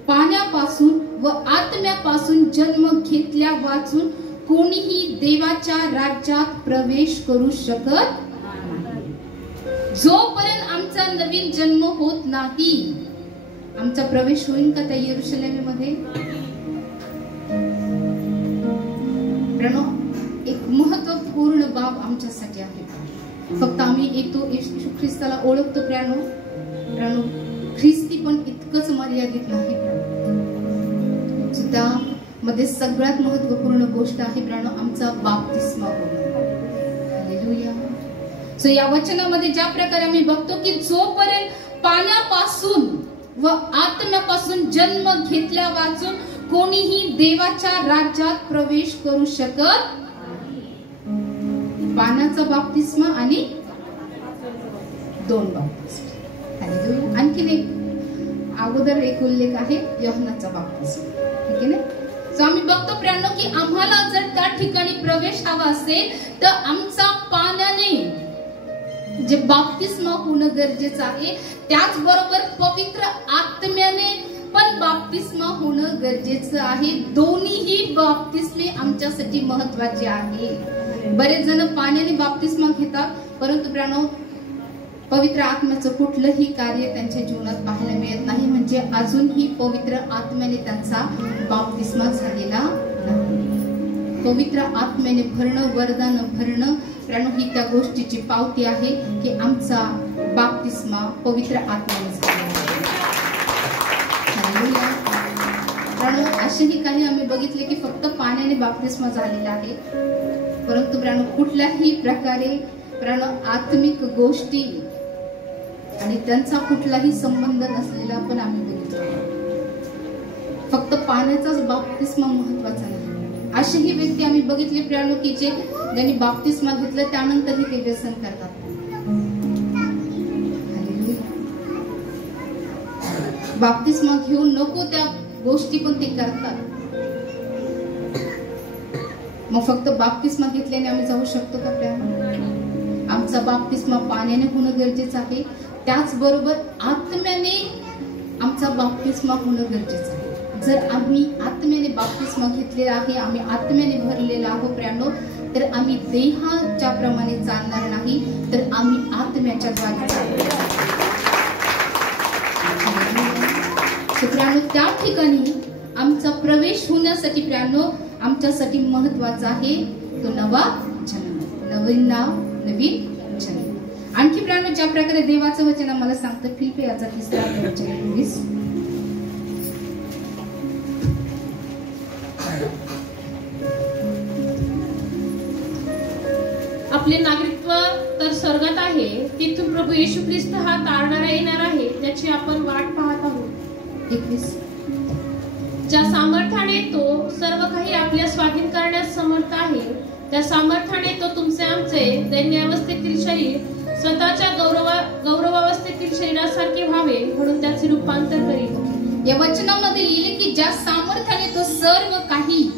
पाण्यापासून व आत्म्यापासून जन्म घेतल्या वाचून कोणीही देवाच्या राज्यात प्रवेश करू शकत नाही. जोपर्यंत आमचा नवीन जन्म होत नाही, आमचा प्रवेश होईल का त्या यरुशलेममध्ये. एक महत्वपूर्ण बाब आमच्यासाठी आहे. फक्त आम्ही येतो येशू ख्रिस्ताला ओळखतो प्रियांनो, ख्रिस्ती पण इतकंच मर्यादित नाही. त्यामध्ये सगळ्यात महत्वपूर्ण गोष्ट आहे प्रियांनो, आमचा बाप्तिस्मा होणं. हालेलुया. सो या वचनामध्ये ज्या प्रकारे आम्ही बघतो की जोपर्यंत पाण्यापासून व आत्म्यापासून जन्म घेतल्या वाचून कोणीही देवाच्या राज्यात प्रवेश करू शकत. पाण्याचा बाप्तिस्मा आणि दोन बाप्तिस्मा. आणखीन एक अगोदर एक उल्लेख आहे योहनाचा बाप्तिस्मा. ठीक आहे ना. सो आम्ही बघतो प्रियांनो की आम्हाला जर त्या ठिकाणी प्रवेश हवा असेल तर आमचा पाण्याने जे बाप्तिस्मा होणं गरजेचं आहे, त्याचबरोबर पवित्र आत्म्याने पण बाप्तिस्मा होणं गरजेचं आहे. दोन्हीही बाप्तिस्मे आमच्यासाठी महत्वाचे आहे. बरेच जण पाण्याने बाप्तिस्मा घेतात, परंतु प्रियांनो पवित्र आत्म्याचं कुठलंही कार्य त्यांच्या जीवनात पाहायला मिळत नाही. म्हणजे अजूनही पवित्र आत्म्याने त्यांचा बाप्तिस्मा झालेला नाही. पवित्र आत्म्याने भरणं, वरदान भरणं प्रियांनो ही त्या गोष्टीची पावती आहे की आमचा बाप्तिस्मा पवित्र आत्म्याने झालेला आहे. असेही काही आम्ही बघितले की फक्त पाण्याने बाप्तिस्मा झालेला आहे, परंतु प्रियांनो कुठल्याही प्रकारे प्रियांनो आत्मिक गोष्टी आणि त्यांचा कुठलाही संबंध नसलेला पण आम्ही बघितला. फक्त पाण्याचाच बाप्तिस्मा महत्वाचा नाही. अशीही व्यक्ती आम्ही बघितली प्रियांनो की ज्यांनी बाप्तिस्मा घेतलं त्यानंतरही ते व्यसन करतात. बाप्तिस्मा घेऊन नको त्या गोष्टी पण ते करतात. मग फक्त बाप्तिस्मा घेतल्याने आम्ही जाऊ शकतो का प्रियांनो? आमचा बाप्तिस्मा पाण्याने होणं गरजेचं आहे, त्याचबरोबर आत्म्याने आमचा बाप्तिस्मा होणं गरजेचं आहे. जर आम्ही आत्म्याने बाप्तिस्मा घेतलेला आहे, आम्ही आत्म्याने भरलेला आहोत प्रियांनो, तर आम्ही देहाच्या प्रमाणे चालणार नाही, तर आम्ही आत्म्याच्या द्वारे चालणार. प्रियांनो त्या ठिकाणी आमचा प्रवेश होण्यासाठी प्रियांनो आमच्यासाठी महत्वाचा आहे तो नवा जन्म, नवीन नाव, नवीन जन्म. आणखी प्रियांनो ज्या प्रकारे देवाचं वचन आम्हाला सांगतं फिलिप्पियाचा 3रा अध्याय आपले नागरिकत्व तर स्वर्गात आहे, तिथून प्रभू येशू ख्रिस्त हा तारणारा येणार आहे, त्याची आपण वाट पाहत आहोत. 21 ज्या सामर्थ्याने तो सर्व काही आपल्या स्वाधीन करण्यास समर्थ आहे, त्या सामर्थ्याने तो तुमचे आमचे दैन्यावस्थेतील शरीर स्वतःच्या गौरवावस्थेतील शरीरासारखे व्हावे म्हणून त्याचे रूपांतर करील. या वचनामध्ये लिहिले की ज्या सामर्थ्याने तो सर्व काही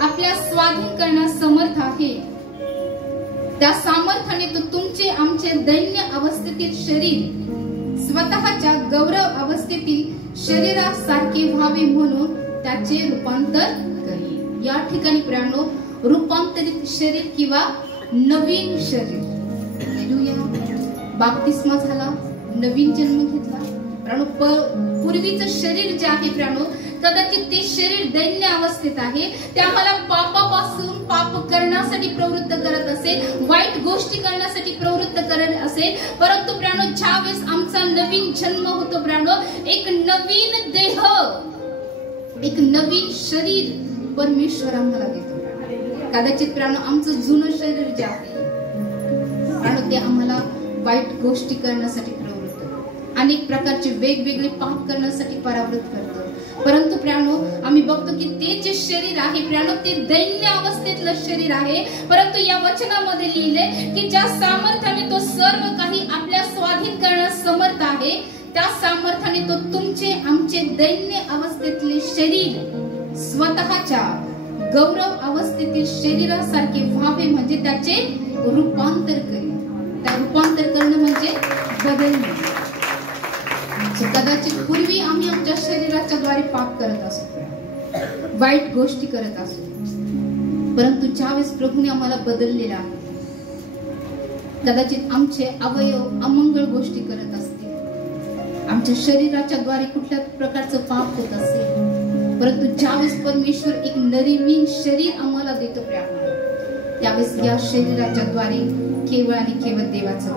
आपल्या स्वाधीन करण्यास समर्थ आहे, त्या सामर्थ्याने तो तुमचे आमचे दैन्य अवस्थेतील शरीर स्वतःच्या गौरव अवस्थेतील शरीरासारखे व्हावे म्हणून त्याचे रूपांतर करेल. या ठिकाणी प्रियानो रूपांतरित शरीर किंवा नवीन शरीर, बाप्तिस्मा झाला, नवीन जन्म घेतला. पूर्वीचं शरीर जे आहे प्रियानो, कदाचित ते शरीर दैन्य अवस्थेत आहे, ते आम्हाला पापापासून पाप करण्यासाठी प्रवृत्त करत असेल, वाईट गोष्टी करण्यासाठी प्रवृत्त करत असेल. परंतु प्रियानो ज्यावेळेस आमचा नवीन जन्म होतो प्रियानो, एक नवीन देह, एक नवीन शरीर परमेश्वर आम्हाला देतो. कदाचित प्रियानो आमचं जुनं शरीर जे आहे प्रियानो, ते आम्हाला वाईट गोष्टी करण्यासाठी प्रवृत्त, अनेक प्रकारचे वेगवेगळे पाप करण्यासाठी परावृत्त करतो. परंतु प्रियानो आम्ही बघतो की ते जे शरीर आहे प्रियानो, ते दैन्य अवस्थेतलं शरीर आहे. परंतु या वचनामध्ये लिहिले की ज्या सामर्थ्याने तो सर्व काही आपल्या स्वाधीन करण्यास समर्थ आहे, त्या सामर्थ्याने तो तुमचे आमचे दैन्य अवस्थेतले शरीर स्वतःच्या गौरव अवस्थेतील शरीरासारखे व्हावे म्हणजे त्याचे रूपांतर करेल. त्या रूपांतर करणं म्हणजे बदलणे. कदाचित पूर्वी आम्ही आमच्या शरीराच्या द्वारे पाप करत असतो, वाईट गोष्टी करत असतो, परंतु ज्यावेळेस प्रभूने आम्हाला बदललेला आहे, कदाचित आमचे अवयव अमंगळ गोष्टी करत असतील, आमच्या शरीराच्या द्वारे कुठल्या प्रकारचं पाप होत असेल, परंतु ज्यावेळेस परमेश्वर एक नवीन शरीर आम्हाला देतो प्रियानो, त्यावेळेस या शरीराच्या द्वारे केवळ आणि केवळ देवाचं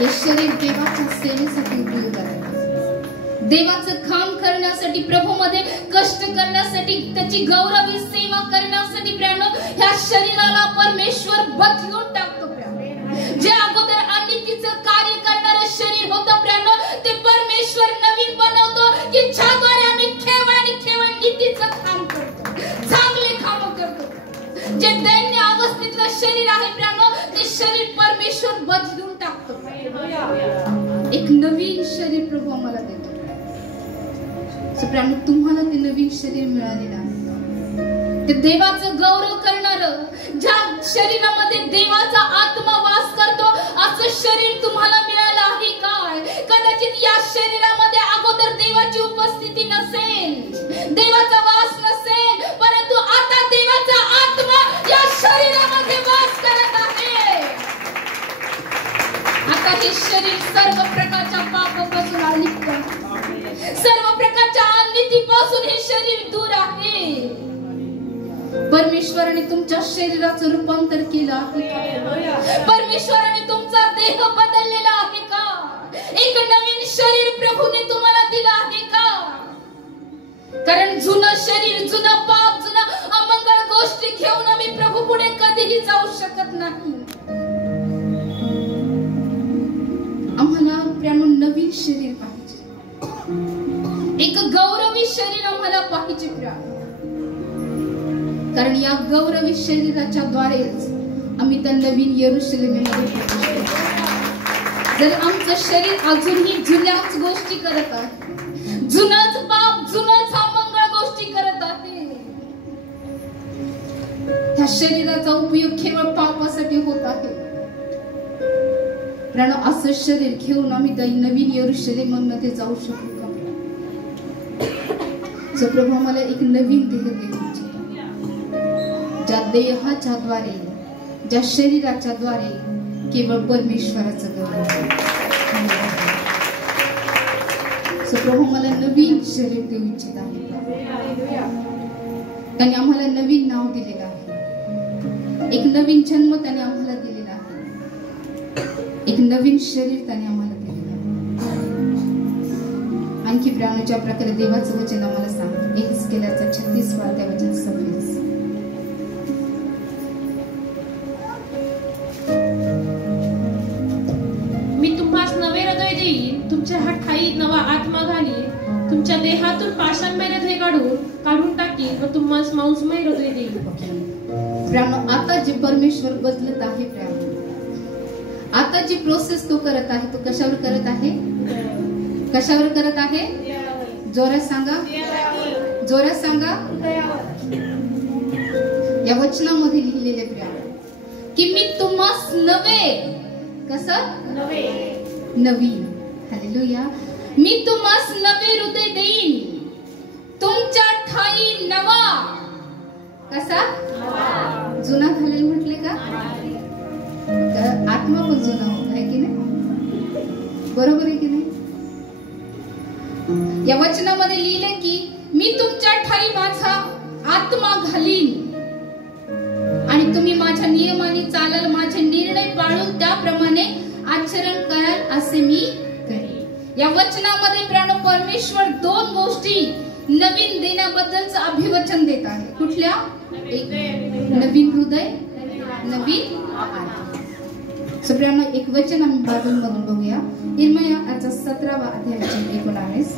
हे शरीर देवाच्या सेवेसाठी उपयोग करायचं, देवाचं काम करण्यासाठी, प्रभूमध्ये कष्ट करण्यासाठी, त्याची गौरवी सेवा करण्यासाठी प्रियानो ह्या शरीराला परमेश्वर बदलून टाकतो. जे अगोदर अनितीचं कार्य करणारं शरीर होतं प्रियानो, ते परमेश्वर नवीन बनवतो की ज्याद्वारे आम्ही केवळ आणि केवळ नीतीचं काम करतो, चांगले काम करतो. जे दैन्य अवस्थेतलं शरीर आहे प्रियानो, ते शरीर परमेश्वर बदलून टाकतो. एक नवीन शरीर प्रभू आम्हाला देतो. प्रियानो तुम्हाला ते नवीन शरीर मिळालेलं आहे, ते देवाचं गौरव करणारं, ज्या शरीरामध्ये देवाचा आत्मा वास करतो असं शरीर तुम्हाला मिळालं आहे काय? कदाचित या शरीरामध्ये अगोदर देवाची उपस्थिती नसेल, देवाचा वास नसेल, परंतु आता देवाचा आत्मा या शरीरामध्ये वास करत आहे. आता हे शरीर सर्व प्रकारच्या पापापासून अलिप्त, सर्व प्रकारच्या अनितीपासून हे शरीर दूर आहे. परमेश्वराने तुमच्या शरीराचं रूपांतर केलं आहे का? परमेश्वराने तुमचा देह बदललेला आहे का? एक नवीन शरीर प्रभूने तुम्हाला दिलं आहे का? कारण जुनं शरीर, जुनं पाप, जुनं अमंगळ गोष्टी घेऊन आम्ही प्रभू पुढे कधीही जाऊ शकत नाही. आम्हाला प्रियानो नवीन शरीर पाहिजे, एक गौरवी शरीर आम्हाला पाहिजे प्रियानो. कारण या गौरवी शरीराच्या द्वारेच आम्ही त्या नवीन यरूशलेममध्ये पोहोचू. जर आमचं शरीर अजूनही जुन्याच गोष्टी करत आहे, जुनच पाप, जुनच अमंगळ गोष्टी करत आहे, त्या शरीराचा उपयोग केवळ पापासाठी होत आहे. कारण असं शरीर घेऊन आम्ही त्या नवीन यरूशलेममध्ये जाऊ शकतो का? प्रभू आम्हाला एक नवीन देह देऊ, ज्या देहाच्या द्वारे, ज्या शरीराच्या द्वारे केवळ परमेश्वराचं गौरव. प्रभू मला नवीन शरीर देऊ इच्छित आहे. त्याने आम्हाला नवीन नाव दिलेलं आहे, एक नवीन जन्म त्याने आम्हाला दिलेला आहे, एक नवीन शरीर त्याने आम्हाला दिलेलं आहे. आणखी प्रियानो ज्या प्रकारे देवाचं वचन आम्हाला सांगतं, एहेस्केलाचा 36 त्या वचन 26, तुमच्या हा ठाई नवा आत्मा घाली, तुमच्या देहातून पाषाणमय हृदय काढून टाकी व तुम्हाला मांसमय हृदय देईल. आता जे परमेश्वर बदलत आहे प्रियानो, आता जी प्रोसेस तो करत आहे, तो कशावर करत आहे? कशावर करत आहे? जोरात सांगा, जोरात सांगा. या वचनामध्ये लिहिलेले प्रिय की मी तुम्हास नवे, कसं नवीन, हालेलुया, मी तुम्हास नवे हृदय देईन, तुमच्या ठाई नवा, कसा जुना घालेल म्हटले का? तर आत्मा पण जुना होत आहे की नाही? बरोबर आहे की नाही? या वचनामध्ये लिहिले की मी तुमच्या ठाई माझा आत्मा घालीन आणि तुम्ही माझ्या नियमाने चालाल, माझे निर्णय पाळून त्याप्रमाणे आचरण कराल असे मी करेन. या वचनामध्ये प्राण परमेश्वर दोन गोष्टी नवीन देण्याबद्दलचं अभिवचन देत आहे. कुठल्या? एक नवीन हृदय, नवीन आत्मा. सगळ्यांना एक वचन आम्ही बायबल मधून बघूया. इर्मियाचा 17वा अध्याय 19.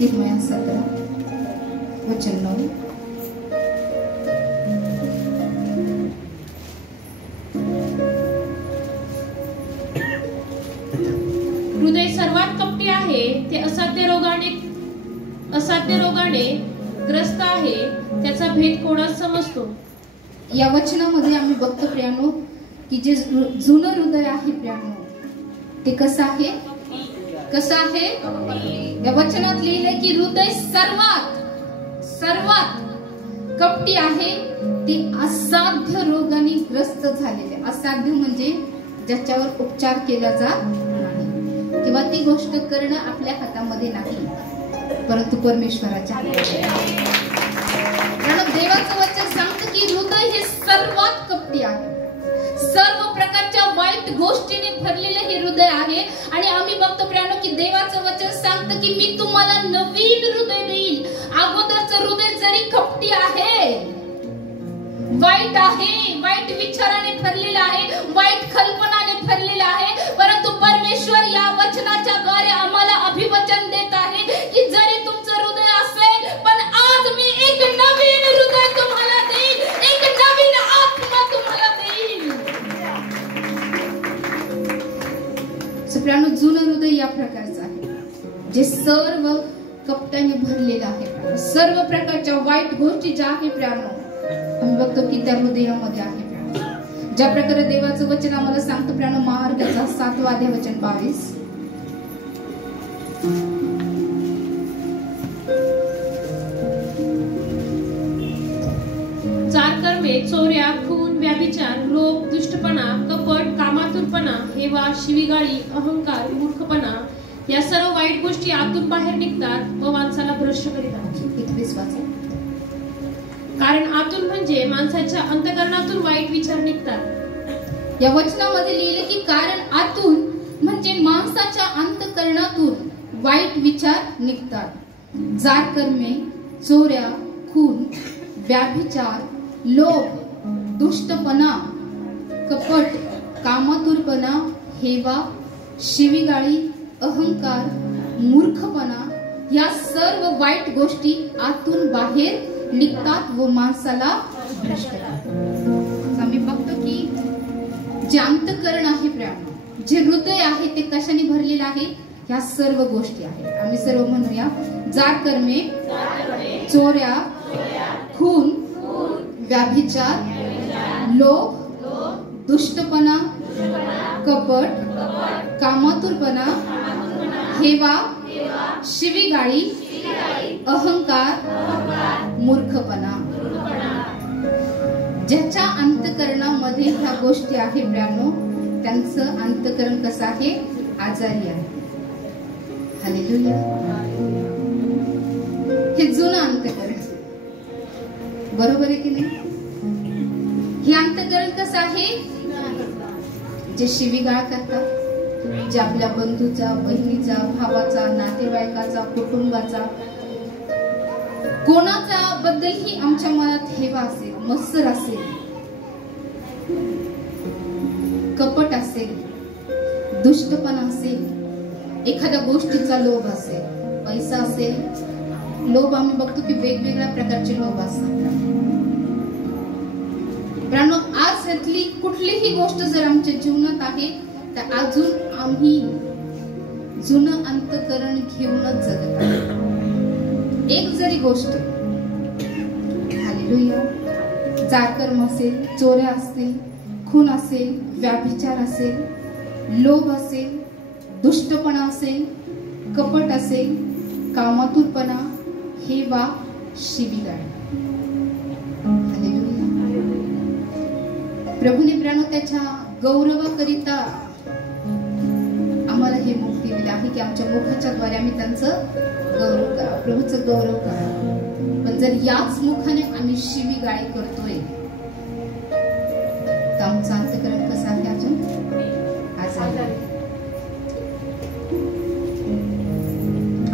इर्मिया 17 वचन 9. हृदय सर्वात कपटी आहे, ते असाध्य रोगाने ग्रस्त आहे, त्याचा भेद कोणास समजतो. या वचनामध्ये आम्ही बघतो प्रियानो की जे जुनं हृदय आहे प्रियानो ते कसं आहे? कसं आहे? या वचनात लिहिलंय की हृदय सर्वात कपटी आहे, ते असाध्य रोगाने ग्रस्त झालेले. असाध्य म्हणजे ज्याच्यावर उपचार केला जात नाही किंवा ती गोष्ट करणं आपल्या हातामध्ये नाही, परंतु परमेश्वराच्या हातात. कारण देवाचं वचन सांगतं की हृदय हे सर्वात कपटी आहे, सर्व प्रकारच्या वाईट गोष्टीने भरलेले हे हृदय आहे. आणि आम्ही बघतो प्रियानो की देवाचं वचन सांगतं की मी तुम्हाला नवीन हृदय देईल. अगोदरचं हृदय जरी कपटी आहे, वाईट आहे, वाईट विचाराने भरलेलं आहे, वाईट कल्पनाने भरलेलं आहे, परंतु परमेश्वर या वचनाच्या द्वारे आम्हाला अभिवचन देत आहे की जरी तुमचं हृदय असेल, पण आज मी एक नवीन हृदय तुम्हाला देईल, एक नवीन आत्मा तुम्हाला देईल. सगळ्यांना जुनं हृदय या प्रकारचं आहे जे सर्व कपटाने भरलेलं आहे. सर्व प्रकारच्या वाईट गोष्टी ज्या आहे प्रियानो आम्ही बघतो की त्या हृदयामध्ये आहे. ज्या प्रकारे देवाचं वचन आम्हाला सांगतं प्रियानो मार्गाचा 7वा अध्याय वचन 22. चार कर्मे, चोऱ्या, खून, व्यभिचार, लोभ, दुष्टपणा, कपट, कामातुरपणा, हेवा, शिवीगाळी, अहंकार, मूर्खपणा या सर्व वाईट गोष्टी आतून बाहेर निघतात व माणसाला भ्रष्ट करीतात. कारण आतून म्हणजे माणसाच्या अंतःकरणातून वाईट विचार निघतात. या वचनामध्ये लिहिले की कारण आतून म्हणजे माणसाच्या अंतःकरणातून वाईट विचार निघतात. जार कर्मे, चोऱ्या, खून, व्यभिचार, लोभ, दुष्टपणा, कपट, कामातुरपणा, हेवा, शिवीगाळी, अहंकार, मूर्खपणा या सर्व वाईट गोष्टी आतून बाहेर निघतात व माणसाला भ्रष्ट करतात. आम्ही बघतो की जे अंतःकरण आहे प्रियानो, जे हृदय आहे ते कशाने भरलेलं आहे? ह्या सर्व गोष्टी आहेत. आम्ही सर्व म्हणूया जार कर्मे, चोऱ्या, खून, व्यभिचार, लोभ, दुष्टपणा, कपट, कामातुरपणा, हेवा, शिवीगाळी, अहंकार, मूर्खपणा. ज्याच्या अंतःकरणामध्ये ह्या गोष्टी आहे प्रियानो त्यांचं अंतःकरण कसं आहे? आजारी आहे. हालेलुया. हे जुनं अंतःकरण, बरोबर आहे की नाही? हे अंतःकरण कसं आहे? जे शिवीगाळ करतात, जे आपल्या बंधूचा, बहिणीचा, भावाचा, नातेवाईकाचा, कुटुंबाचा, कोणाचा बद्दलही आमच्या मनात हेवा असेल, मत्सर असेल, कपट असेल, दुष्टपणा असेल, एखाद्या गोष्टीचा लोभ असेल, पैसा असेल. लोभ आम्ही बघतो की वेगवेगळ्या प्रकारचे लोभ असतात. आज अशातली कुठलीही गोष्ट जर आमच्या जीवनात आहे तर अजून आम्ही जुनं अंतकरण घेऊनच जगत आहोत. एक जरी गोष्ट, हालेलुया, जारकर्म असेल, चोऱ्या असतील, खून असेल, व्याभिचार असेल, लोभ असेल, दुष्टपणा असेल, कपट असेल, कामातुरपणा, हेवा, शिवीगाळ, प्रभूने प्राणो त्याच्या गौरवाकरिता आम्हाला हे मुक्ती दिली आहे की आमच्या मुखाच्या द्वारे आम्ही त्यांचं गौरव करा, प्रभूचं गौरव करा. पण जर याच मुखाने आम्ही शिवीगाळी करतोय तर आमचं अंतकरण कसं आहे? अजून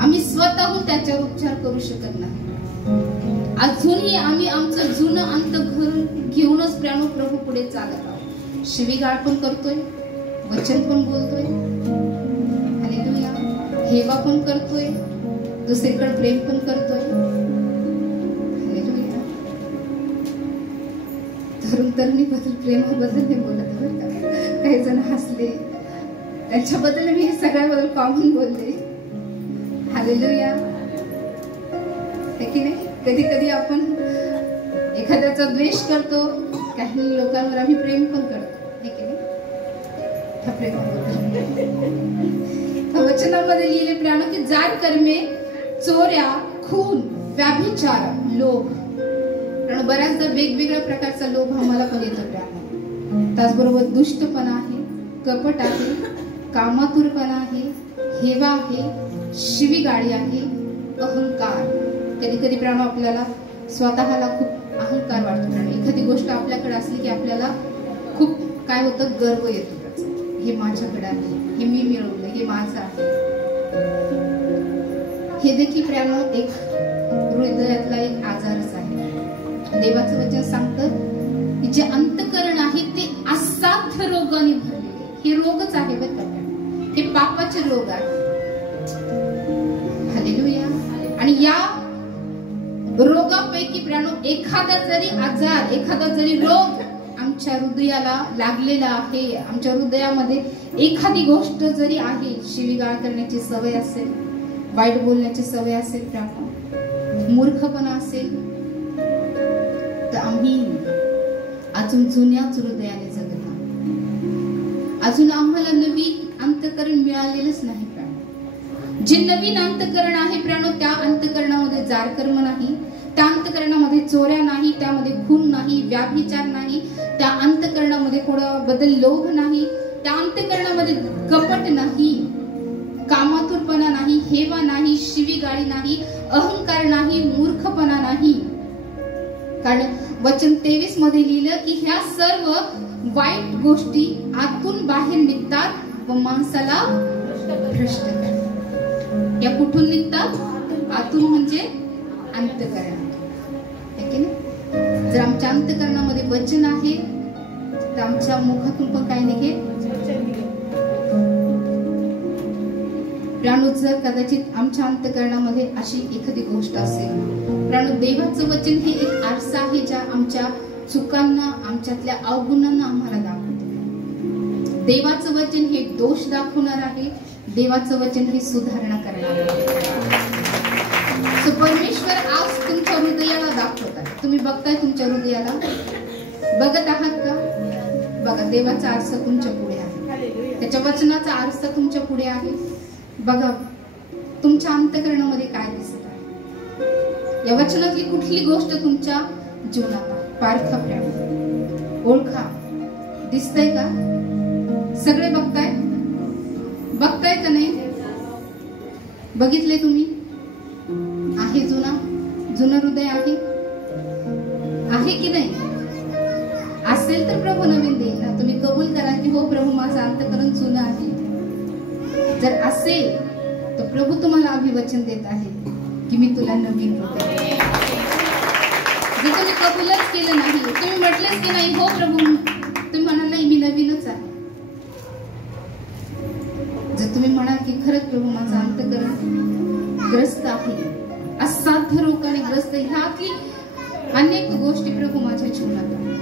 आम्ही स्वतःहून त्याच्यावर उपचार करू शकत नाही. अजूनही आम्ही आमचं जुनं अंतकरण घेऊनच प्राणो प्रभू पुढे चालत आहोत. शिवीगाळ पण करतोय, वचन पण बोलतोय, हालेलुया, हेवा पण करतोय, दुसरीकडे प्रेम पण करतोय, हालेलुया. तरुण तरुणी बद्दल, प्रेमाबद्दल हे बोलत बरं का. काही जण हसले, त्यांच्याबद्दल मी सगळ्याबद्दल कॉमन बोलले, हालेलुया. हे की नाही? कधी कधी आपण एखाद्याचा द्वेष करतो, काही लोकांवर आम्ही प्रेम पण करतो, हे की नाही? त्या प्रेमाबद्दल वचनामध्ये लिहिले प्राण की जार कर्मे, चोऱ्या, खून, व्याभिचार, लोभ. कारण बऱ्याचदा वेगवेगळ्या प्रकारचा लोभ आम्हाला पण येतो प्राण. त्याचबरोबर दुष्टपणा आहे, कपट आहे, कामातुरपणा आहे, हेवा आहे, शिवीगाळी आहे, अहंकार. कधी कधी प्राण आपल्याला स्वतःला खूप अहंकार वाटतो. प्राण एखादी गोष्ट आपल्याकडे असली की आपल्याला खूप काय होतं, गर्व येतो त्याचा. हे माझ्याकडे आहे, हे मी मिळवलं, हे माझं आहे. हे देखील प्राण एक हृदयातला एक आजारच आहे. देवाचं वचन सांगतं की जे अंतकरण आहे ते असाध्य रोगाने भरलेले. हे रोगच आहे बरं का, हे पापाचे रोग आहे. हालेलुया. आणि या रोगापैकी प्राणो एखादा जरी आजार, एखादा जरी रोग आमच्या हृदयाला लागलेला आहे, आमच्या हृदयामध्ये एखादी गोष्ट जरी आहे, शिवीगाळ करण्याची सवय असेल, वाईट बोलण्याची सवय असेल, प्राण मूर्खपणा असेल, तर आम्ही अजून जुन्याच हृदयाने जगत आहोत. अजून आम्हाला नवीन अंतकरण मिळालेलंच नाही. जे नवीन अंतकरण आहे प्राणो, त्या अंतकरणामध्ये जारकर्म नाही, त्या अंतकरणामध्ये चोऱ्या नाही, त्यामध्ये खून नाही, व्याभिचार नाही, त्या अंतकरणामध्ये कोणाबद्दल लोभ नाही, त्या अंतकरणामध्ये कपट नाही, कामातुरपणा नाही, हेवा नाही, शिवीगाळी नाही, अहंकार नाही, मूर्खपणा नाही. कारण वचन 23 मध्ये लिहिलं की ह्या सर्व वाईट गोष्टी आतून बाहेर निघतात व माणसाला भ्रष्ट करतात. या कुठून निघतात? आतून म्हणजे अंतकरणातून. जर आमच्या अंतकरणामध्ये वचन आहे तर आमच्या मुखातून पण काय निघेल? प्राणू, जर कदाचित आमच्या अंतकरणामध्ये अशी एखादी गोष्ट असेल, प्राणू, देवाचं वचन हे एक आरसा आहे ज्या आमच्या चुकांना, आमच्यातल्या अवगुणांना आम्हाला दाखवतो. देवाचं वचन हे दोष दाखवणार आहे, देवाचं वचन ही सुधारणा करणार आहे. परमेश्वर आज तुमच्या हृदयाला दाखवतात. तुम्ही बघताय तुमच्या हृदयाला, बघत आहात का? बघा, देवाचा आरसा तुमच्या पुढे आहे, त्याच्या वचनाचा आरसा तुमच्या पुढे आहे. बघा तुमच्या अंतकरणामध्ये काय दिसत आहे. या वचनातली कुठली गोष्ट तुमच्या जीवनात आहे? पारखा, प्राण ओळखा. दिसतंय का? सगळे बघताय? बघताय का नाही? बघितले तुम्ही? आहे जुनं हृदय आहे की नाही? असेल तर प्रभू नवीन देईल ना. तुम्ही कबूल करा की हो प्रभू, माझं अंतकरण जुनं आहे. जर असेल तर प्रभू तुम्हाला अभिवचन देत आहे की मी तुला नवीन हृदय. जर तुम्ही कबूलच केलं नाही, तुम्ही म्हटलंच की नाही हो प्रभू, तुम्ही म्हणाल नाही मी नवीनच आहे. जर तुम्ही म्हणाल की खरंच प्रभू माझं अंतकरण ग्रस्त आहे, असाध्य रोगाने ग्रस्त, ह्यातली अनेक गोष्टी प्रभू माझ्या जीवनात आहेत,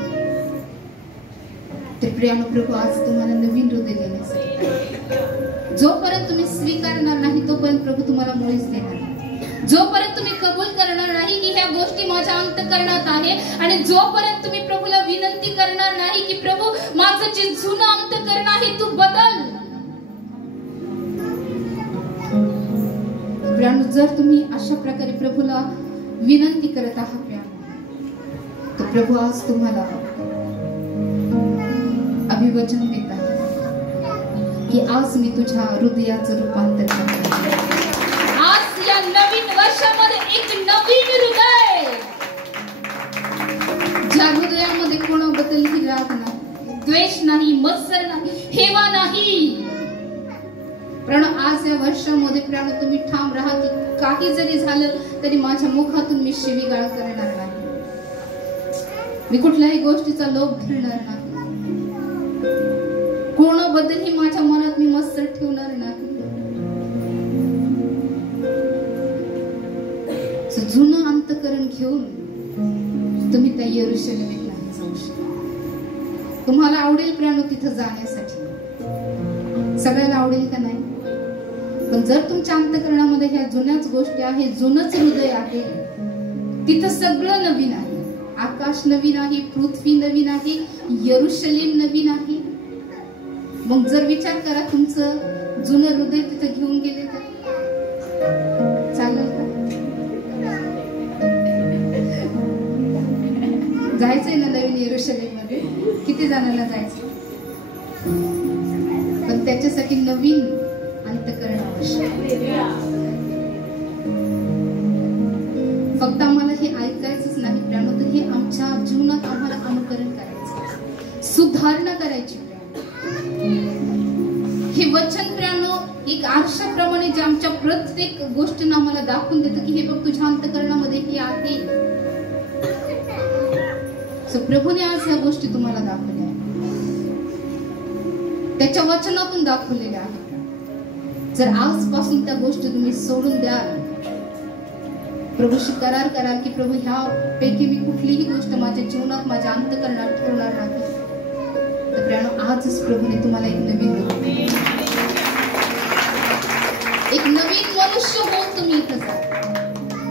तर प्रियानो, प्रभू आज तुम्हाला नवीन हृदय देण्यासाठी, जोपर्यंत तुम्ही स्वीकारणार नाही तोपर्यंत प्रभू तुम्हाला मुळीच देणार नाही. जोपर्यंत तुम्ही कबूल करणार नाही की ह्या गोष्टी माझ्या अंतःकरणात आहे, आणि जोपर्यंत तुम्ही प्रभूला विनंती करणार नाही की प्रभू माझं जे जुनं अंतःकरण आहे तू बदल. प्रियानो, जर तुम्ही अशा प्रकारे प्रभूला विनंती करत आहात प्रियानो, तर प्रभू आज तुम्हाला अभिवचन देत आहे की आज मी तुझ्या हृदयाचं रूपांतर करते. आज या नवीन वर्षामध्ये एक नवीन हृदय, ज्या हृदयामध्ये कोणाबद्दलही राग नाही, द्वेष नाही, मत्सर नाही, हेवा नाही. प्रियानो, आज या वर्षामध्ये प्रियानो तुम्ही ठाम राहा की काही जरी झालं तरी माझ्या मुखातून मी शिवीगाळ करणार नाही, मी कुठल्याही गोष्टीचा लोभ धरणार नाही, कोणाबद्दलही माझ्या मनात मी मत्सर ठेवणार नाही. जुनं अंतःकरण घेऊन तुम्ही त्या यरूशलेमेत नाही जाऊ शकत. तुम्हाला आवडेल प्रियानो तिथं जाण्यासाठी, सगळ्याला आवडेल का नाही? पण जर तुमच्या अंतःकरणामध्ये ह्या जुन्याच गोष्टी आहे, जुनच हृदय आहे, तिथं सगळं नवीन आहे, आकाश नवीन आहे, पृथ्वी नवीन आहे, यरूशलेम नवीन आहे. मग जर विचार करा तुमचं जुनं हृदय तिथं घेऊन गेले तर चालेल का? जायचंय ना नवीन यरूशलेम मध्ये? किती जणांना जायचं? पण त्याच्यासाठी नवीन अंतःकरण आवश्यक. फक्त आम्हाला हे ऐकायचंच नाही प्रियानो, तर हे आमच्या जीवनात आम्हाला अनुकरण करायचं, सुधारणा करायची. हे वचन प्रियानो एक आरशाप्रमाणे जे आमच्या प्रत्येक गोष्टींना आम्हाला दाखवून देतं की हे बघ तुझ्या अंतःकरणामध्ये हे आहे. प्रभूने आज ह्या गोष्टी तुम्हाला दाखवल्या, त्याच्या वचनातून दाखवलेल्या आहेत. जर आजपासून त्या गोष्टी तुम्ही सोडून द्याल, प्रभूशी करार कराल की प्रभू ह्या पैकी मी कुठलीही गोष्ट माझ्या जीवनात, माझ्या अंतःकरणात ठेवणार नाही, तर प्रियानो आजच प्रभूने तुम्हाला एक नवीन मनुष्य होऊन तुम्ही इथं जा.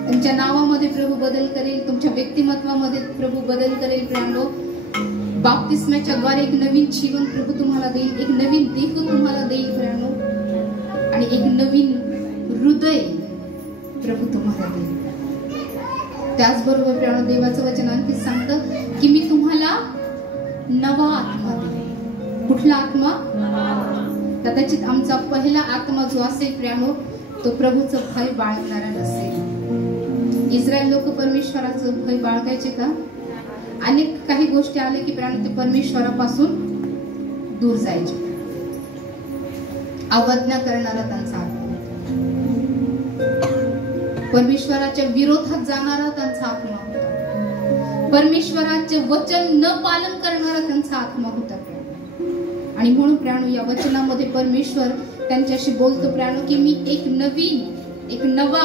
तुमच्या नावामध्ये प्रभू बदल करेल, तुमच्या व्यक्तिमत्वामध्ये प्रभू बदल करेल. प्रियानो, बाप्तिस्म्याच्या द्वारे एक नवीन जीवन प्रभू तुम्हाला देईल, एक नवीन देह तुम्हाला देईल प्रियानो, आणि एक नवीन हृदय प्रभू तुम्हाला देईल. त्याचबरोबर प्रियानो, देवाचं वचन आणखी सांगतं की मी तुम्हाला नवा आत्मा देईल. कुठला आत्मा? कदाचित आमचा पहिला आत्मा जो असेल प्रियानो, तो प्रभूचं भय बाळगणारा नसेल. इस्रायल लोक परमेश्वराचं भय बाळगायचे का? अनेक काही गोष्टी आले की प्रियानो ते परमेश्वरापासून दूर जायचे. अवज्ञा करणारा त्यांचा आत्मा, परमेश्वराच्या विरोधात जाणारा त्यांचा आत्मा होता, परमेश्वराचे वचन न पालन करणारा त्यांचा आत्मा होता. आणि म्हणून प्रियानो या वचनामध्ये परमेश्वर त्यांच्याशी बोलतो प्रियानो की मी एक नवा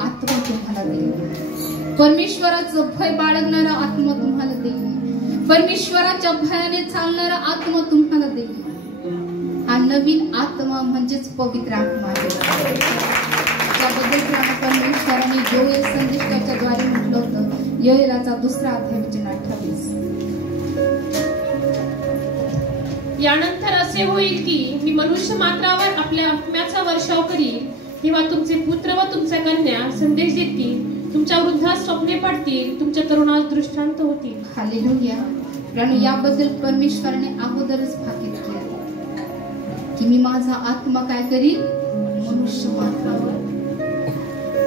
आत्मा तुम्हाला देईल, परमेश्वराचं भय बाळगणारा आत्मा तुम्हाला देईल, परमेश्वराच्या भयाने चालणारा आत्मा तुम्हाला देईल. हा नवीन आत्मा म्हणजेच पवित्र आत्मा आहे. त्याबद्दल परमेश्वराने योएल संदेशाच्या द्वारे म्हटलं होतं, योएलाचा 2रा अध्याय वचन 28. यानंतर असे होईल की मी मनुष्य मात्रावर आपल्या आत्म्याचा वर्षाव करील, तेव्हा तुमचे पुत्र व तुमच्या कन्या संदेश देतील, तुमच्या वृद्धास स्वप्ने पडतील, तुमच्या तरुणास दृष्टांत होतील. हालेलुया. प्रियानो, याबद्दल परमेश्वराने अगोदरच भाकीत केले की मी माझा आत्मा काय करील? मनुष्य मात्रावर.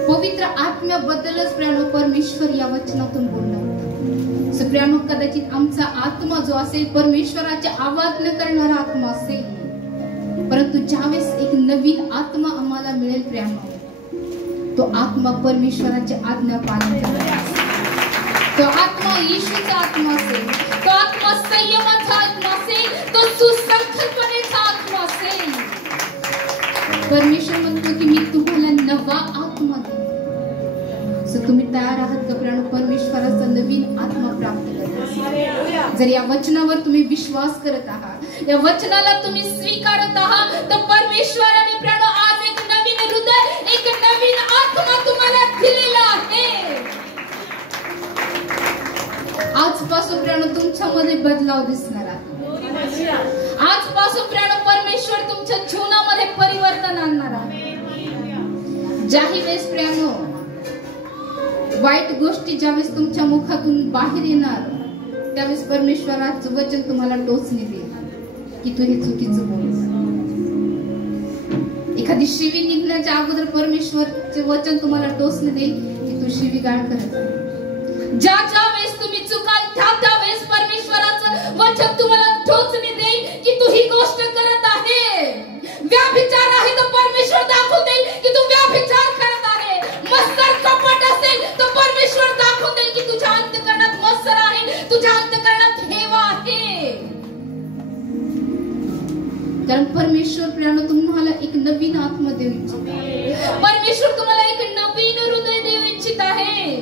पवित्र आत्म्याबद्दलच प्रियानो परमेश्वर या वचनातून बोलला होता. प्रियानो, कदाचित आमचा आत्मा जो असेल परमेश्वराचे आवाज न करणारा आत्मा असेल, परंतु ज्यावेळेस एक नवीन आत्मा आम्हाला मिळेल प्रियानो, तो आत्मा परमेश्वराची आज्ञा पालन करणारा असेल, तो आत्मा येशूचा आत्मा असेल, तो आत्मा संयमाचा आत्मा असेल, तो सुसंकल्पनेचा आत्मा असेल. परमेश्वर म्हणतो की मी तुम्हाला नवा आत्मा देईन. तुम्ही तयार आहात का प्राणो परमेश्वराचा नवीन आत्मा प्राप्त करण्यासाठी? जर या वचनावर तुम्ही विश्वास करत आहात, या वचनाला तुम्ही स्वीकारत आहात, तर परमेश्वराने प्राणो आज एक नवीन हृदय, एक नवीन आत्मा तुम्हाला दिलेला आहे. आजपासून प्राणो तुमच्यामध्ये बदलाव दिसणार आहे. आजपासून प्राणो परमेश्वर तुमच्या जीवनामध्ये परिवर्तन आणणार आहे. ज्याही वेळेस प्राणो वाईट गोष्टी ज्यावेळेस तुमच्या मुखातून बाहेर येणार, त्यावेळेस परमेश्वराचं वचन तुम्हाला टोचणी देईल की तू हे चुकीचं बोलू. एखादी शिवी निघण्याच्या अगोदर परमेश्वरचे वचन तुम्हाला टोचणी देईल की तू शिवीगाळ करत आहे. ज्या वेळेस तुम्ही चुकाल त्या वेळेस परमेश्वराचं वचन तुम्हाला टोचणी देईल की तू ही गोष्ट करत आहे. व्यभिचार आहे तर परमेश्वर दाखवून देईल की तू व्यभिचार करत आहे. मत्सर कपट असेल तर परमेश्वर दाखवून देईल की तुझ्या अंतःकरणात मत्सर आहे, तुझ्या अंतःकरणात हेवा आहे. कारण परमेश्वर प्राणो तुम्हाला एक नवीन आत्मा देऊ इच्छित आहे. परमेश्वर तुम्हाला एक नवीन हृदय देऊ इच्छित आहे.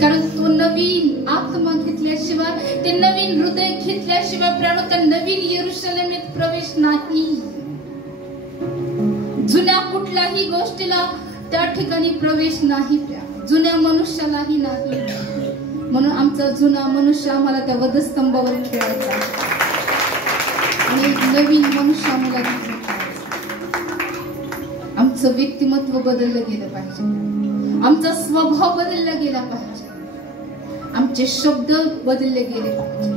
कारण तो नवीन आत्मा घेतल्याशिवाय, ते नवीन हृदय घेतल्याशिवाय प्राणो त्या नवीन यरूशलेमेत प्रवेश नाही. जुन्या कुठल्याही गोष्टीला त्या ठिकाणी प्रवेश नाही, जुन्या मनुष्यालाही नाही. म्हणून आमचा जुना मनुष्य आम्हाला त्या वधस्तंभावर खेळायचा आणि नवीन मनुष्य आम्हाला आमचं व्यक्तिमत्व बदललं गेलं पाहिजे, आमचा स्वभाव बदलला गेला पाहिजे, आमचे शब्द बदलले गेले पाहिजे.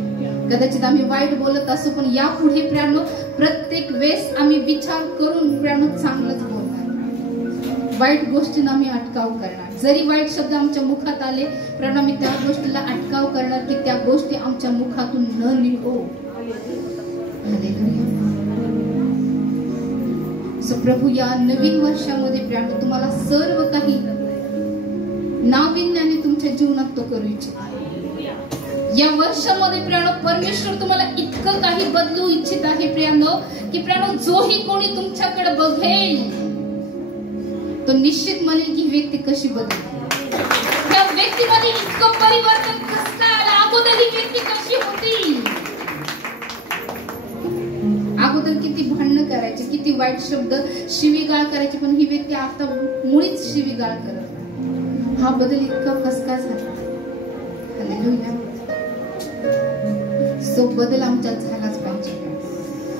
कदाचित आम्ही वाईट बोलत असू, पण यापुढे प्राणो प्रत्येक वेळेस आम्ही विचार करून प्राणो चांगलंच बोलणार, वाईट गोष्टींना आम्ही अटकाव करणार. जरी वाईट शब्द आमच्या मुखात आले प्राणो, आम्ही त्या गोष्टीला अटकाव करणार की त्या गोष्टी आमच्या मुखातून न निघो. प्रभू या नवीन वर्षामध्ये प्राणो तुम्हाला सर्व काही नाविन्याने तुमच्या जीवनात तो करू इच्छित आहे. या वर्षामध्ये प्राणो परमेश्वर तुम्हाला इतकं काही बदलू इच्छित आहे प्राणो, की प्राणो जोही कोणी तुमच्याकडे बघेल तो निश्चित म्हणेल की व्यक्ती कशी बदलली, त्या व्यक्तीमध्ये इतकं परिवर्तन कसं काय आलं, अगोदर ही व्यक्ती कशी होती, अगोदर किती भांडणं करायची, किती वाईट शब्द शिवीगाळ करायची, पण ही व्यक्ती आता मुळीच शिवीगाळ करत. हा बदल इतका कसका झाला. हालेलुया. सो बदल आमच्यात झालाच पाहिजे.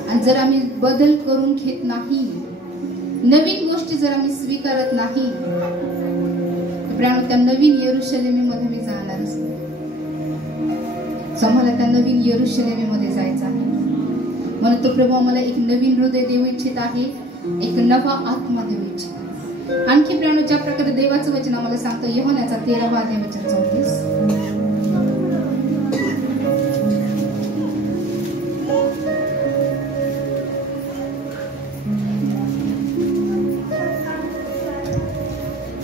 आणि जर आम्ही बदल करून घेत नाही, नवीन गोष्टी जर आम्ही स्वीकारत नाही, प्राणो त्या नवीन यरूशलेमेमध्ये मी जाणारच नाही. आम्हाला त्या नवीन यरूशलेमेमध्ये जायचं आहे. म्हणून तो प्रभू आम्हाला एक नवीन हृदय देऊ इच्छित आहे, एक नवा आत्मा देऊ इच्छित आहे. आणखी प्राणो ज्या प्रकारे देवाचं वचन आम्हाला सांगतो, योहानाचा 13वा अध्याय वचन 34.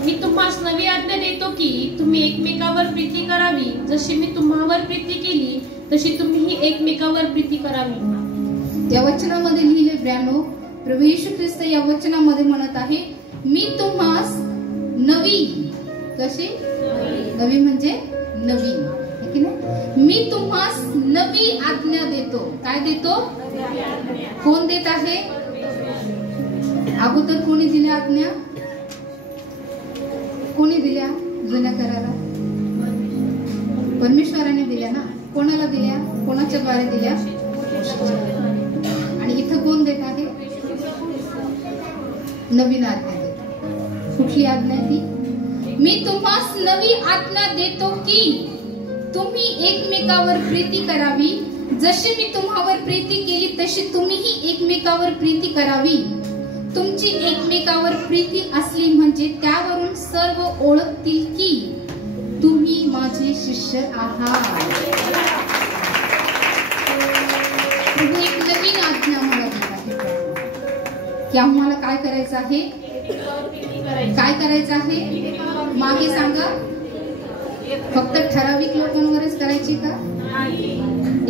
मी तुम्हास नवी आज्ञा देतो की तुम्ही एकमेकावर प्रीती करावी. जशी मी तुम्हावर प्रीती केली तशी तुम्ही एकमेकावर प्रीती करावी. त्या वचनामध्ये लिहिले प्राणो, प्रभू येशू ख्रिस्त या वचनामध्ये म्हणत आहे, मी तुम्हास नवी, कशी नवी म्हणजे नवीन, है की नाही? मी तुम्हास नवी आज्ञा देतो. काय देतो? कोण देत आहे? अगोदर कोणी दिल्या आज्ञा? कोणी दिल्या? जुन्या करारात परमेश्वराने दिल्या ना. कोणाला दिल्या? कोणाच्या द्वारे दिल्या? आणि इथं कोण देत आहे? नवीन आज्ञा देतो. कुठली आज्ञा ती? मी तुम्हास नवी आज्ञा देतो की तुम्ही एकमेकावर प्रीती करावी. जशी मी तुम्हावर प्रीती केली तशी तुम्हीही एकमेकावर प्रीती करावी. तुमची एकमेकावर प्रीती असली म्हणजे त्यावरून सर्व ओळखतील की तुम्ही माझे शिष्य आहात. एक नवीन आज्ञा आम्हाला दिली आहे की आम्हाला काय करायचं आहे? काय करायचं आहे? मागे सांगा. फक्त ठराविक लोकांवरच करायची का?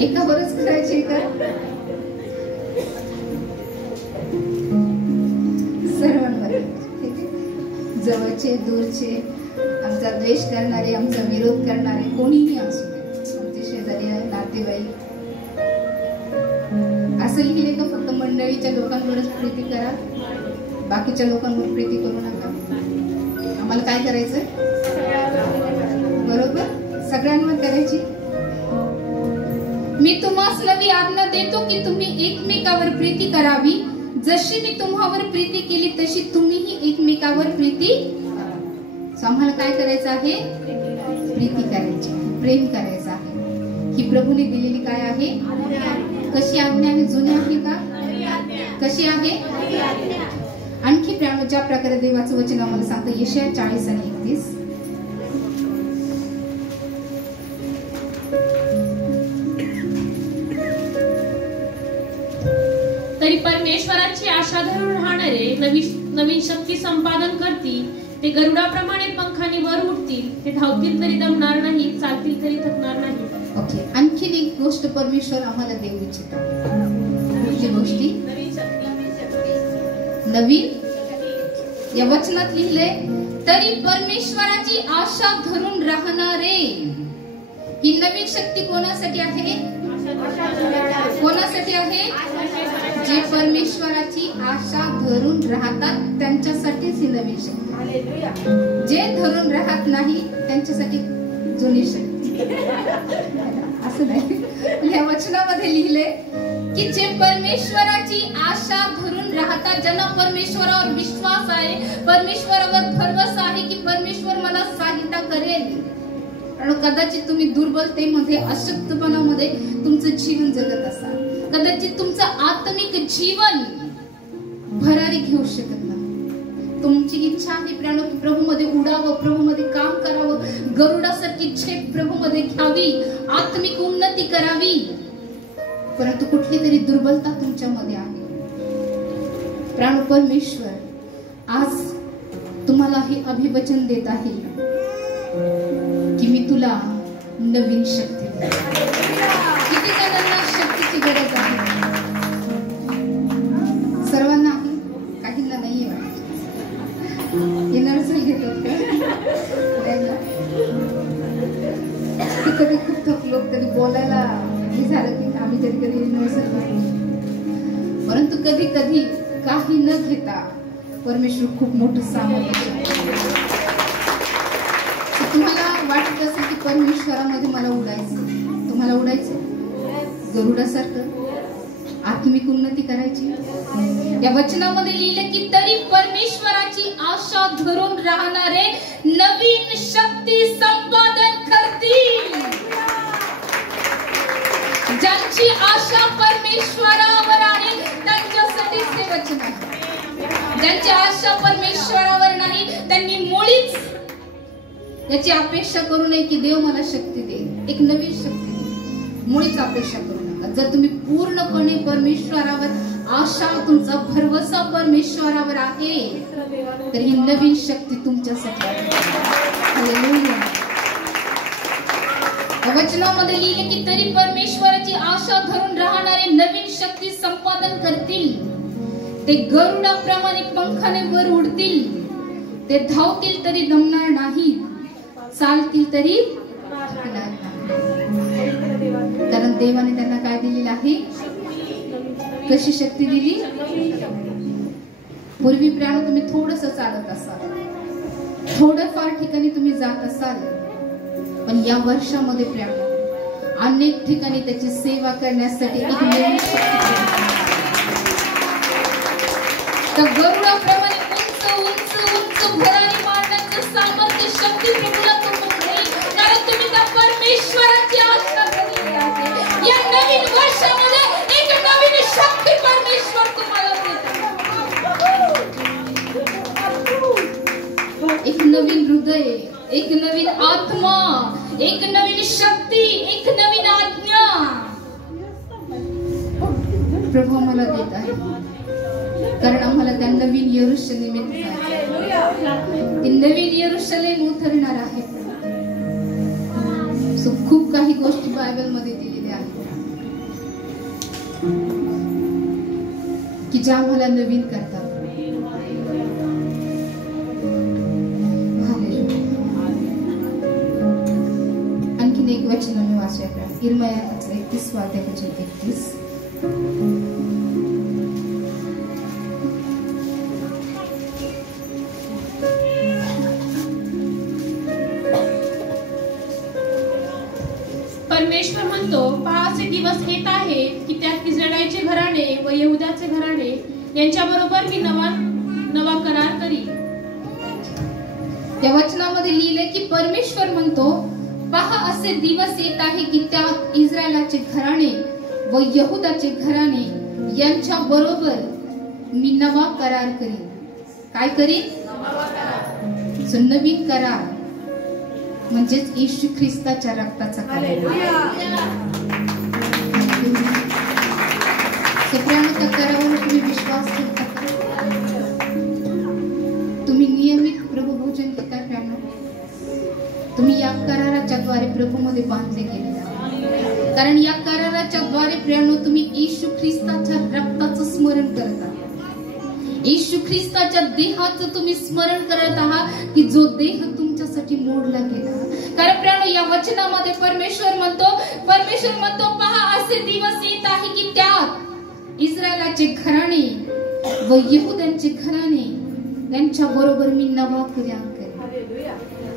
एकावरच करायची का? सर्वांवर. जवळचे दूरचे आमचा द्वेष करणारे, आमचा विरोध करणारे कोणीही असू दे, आमचे शेजारी नातेवाईक, असं लिहिले का फक्त मंडळीच्या लोकांवरच प्रीती करा, बाकीच्या लोकांवर प्रीती करू नका? आम्हाला काय करायचंय? बरोबर, सगळ्यांवर करायची. मी तुम्हास नवी आज्ञा देतो की तुम्ही एकमेकावर प्रीती करावी. जशी मी तुम्हावर प्रीती केली तशी तुम्हीही एकमेकावर प्रीती करा. आम्हाला काय करायचं आहे? प्रीती करायची, प्रेम करायचं आहे. ही प्रभूने दिलेली काय आहे? कशी आज्ञा आहे? जुनी आहे का? कशी आहे? आणखी ज्या प्रकारे देवाचं वचन आम्हाला सांगतं यशाया 40 आणि 31. तरी परमेश्वराची आशा धरून राहणारे नवीन शक्ती संपादन करतील. ते गरुडाप्रमाणे पंखाने वर उठतील. ते धावतील तरी दमणार नाही, चालतील तरी थकणार नाही. ओके, आणखी एक गोष्ट परमेश्वर आम्हाला देऊ इच्छितात. कुठली गोष्टी? नवीन. या वचनात लिहिले तरी परमेश्वराची आशा धरून राहणारे. ही नवीन शक्ती कोणासाठी आहे? कोणासाठी आहे? जे परमेश्वराची आशा धरून राहतात त्यांच्यासाठीच ही नवीन शक्ती. जे धरून राहत नाही त्यांच्यासाठी जुनी शक्ती. असं नाही, या वचनामध्ये लिहिले की जे परमेश्वराची आशा धरून राहतात, ज्यांना परमेश्वरावर विश्वास आहे, परमेश्वरावर भरवसा आहे की परमेश्वर मला सहायता करेल. कारण कदाचित तुम्ही दुर्बलतेमध्ये, अशक्तपणामध्ये तुमचं जीवन जगत असाल. कदाचित तुमचं आत्मिक जीवन भरारी घेऊ शकत नाही. तुमची इच्छा आहे प्राणो की प्रभूमध्ये उडावं, प्रभूमध्ये काम करावं, गरुडासारखी झेप प्रभूमध्ये घ्यावी, आत्मिक उन्नती करावी. परंतु कुठली तरी दुर्बलता तुमच्यामध्ये आहे. प्राण परमेश्वर आज तुम्हाला हे अभिवचन देत आहे की मी तुला नवीन शक्ती देईन. किती जणांना शक्तीची गरज आहे? सर्वांना आहे, काहींना नाहीये वाटत. एनर्जी घेतात का? कधी खूप थकलो, कधी बोलायला हे झालं की आम्ही कधी कधी एनर्जी. परंतु कधी कधी काही न घेता परमेश्वर खूप मोठं सामर्थ्य. तुम्हाला वाटत असेल की परमेश्वरामध्ये मला उडायचं, तुम्हाला उडायचं गरुडासारखं, आत्मिक उन्नती करायची. या वचनामध्ये लिहिले की तरी परमेश्वराची आशा धरून राहणारे नवीन शक्ती संपादन करतील. ज्यांची आशा परमेश्वरावर आहे त्यांच्यासाठीच हे वचन आहे. ज्यांची आशा परमेश्वरावर नाही त्यांनी मुळीच याची अपेक्षा करू नये की देव मला शक्ती देईल, एक नवीन शक्ती देईल. मुळीच अपेक्षा करू नका. जर तुम्ही पूर्णपणे परमेश्वरावर आशा, तुमचा भरवसा परमेश्वरावर आहे तर ही नवीन शक्ती तुमच्यासाठी आहे. हालेलुया. वचनामध्ये लिहिले की तरी परमेश्वराची आशा धरून राहणारे नवीन शक्ती संपादन करतील. ते गरुडाप्रमाणे पंखाने वर उडतील. ते धावतील तरी दमणार नाही, चालतील तरी थकणार नाही. कारण देवाने त्यांना काय दिलेलं आहे? कशी शक्ती दिली? पूर्वी प्राण तुम्ही थोडस चालत असाल, थोडंफार ठिकाणी तुम्ही जात असाल, पण या वर्षामध्ये प्राण अनेक ठिकाणी त्याची सेवा करण्यासाठी एक नवीन शक्ती. तर गरुडाप्रमाणे उंच उंच उंच भरारी मारण्याचं सामर्थ्य शक्ती प्रभूला तुम्हाला देईल. कारण तुम्ही त्या परमेश्वराची आशा केलेली आहे. या नवीन वर्षामध्ये एक नवीन शक्ती परमेश्वर तुम्हाला देत. एक नवीन हृदय, एक नवीन आत्मा, एक नवीन शक्ती, एक नवीन आज्ञा प्रभू आम्हाला देत आहे. कारण आम्हाला त्या नवीन यरूशलेम, ते नवीन यरूशलेम उतरणार आहे. खूप काही गोष्टी बायबल मध्ये दिलेल्या आहेत की ज्या आम्हाला नवीन करतात. वचन मी वाचूया. इर्मयाचं 31 अध्याय वचन 31. परमेश्वर म्हणतो, पहा असे दिवस येत आहे की त्यात इस्रायलचे घराणे व यहुदाचे घराणे यांच्या बरोबर मी नवा करार करी. त्या वचनामध्ये लिहिले की परमेश्वर म्हणतो, पहा असे दिवस येत आहे की त्यात इस्रायलाचे घराणे व यहुदाचे घराणे यांच्या बरोबर मी नवा करार करीन. काय करीन? नवीन करार म्हणजेच येशू ख्रिस्ताच्या रक्ताचा करार. त्या करारावर तुम्ही विश्वास ठेवता? तुम्ही नियमित प्रभू भोजन घेता? तुम्ही या कराराच्या द्वारे प्रभूमध्ये बांधले गेलेले आहात. कारण या कराराच्या द्वारे प्रियानो तुम्ही येशू ख्रिस्ताच्या रक्ताचं स्मरण करत आहात. येशू ख्रिस्ताच्या देहाचं तुम्ही स्मरण करत आहात की जो देह तुमच्यासाठी मोडला गेला. कारण प्रियानो या वचनामध्ये परमेश्वर म्हणतो पहा असे दिवस येत आहे की त्यात इस्रायलाचे घराणे व यहुद्यांचे घराणे त्यांच्या बरोबर मी नवा करार करेन.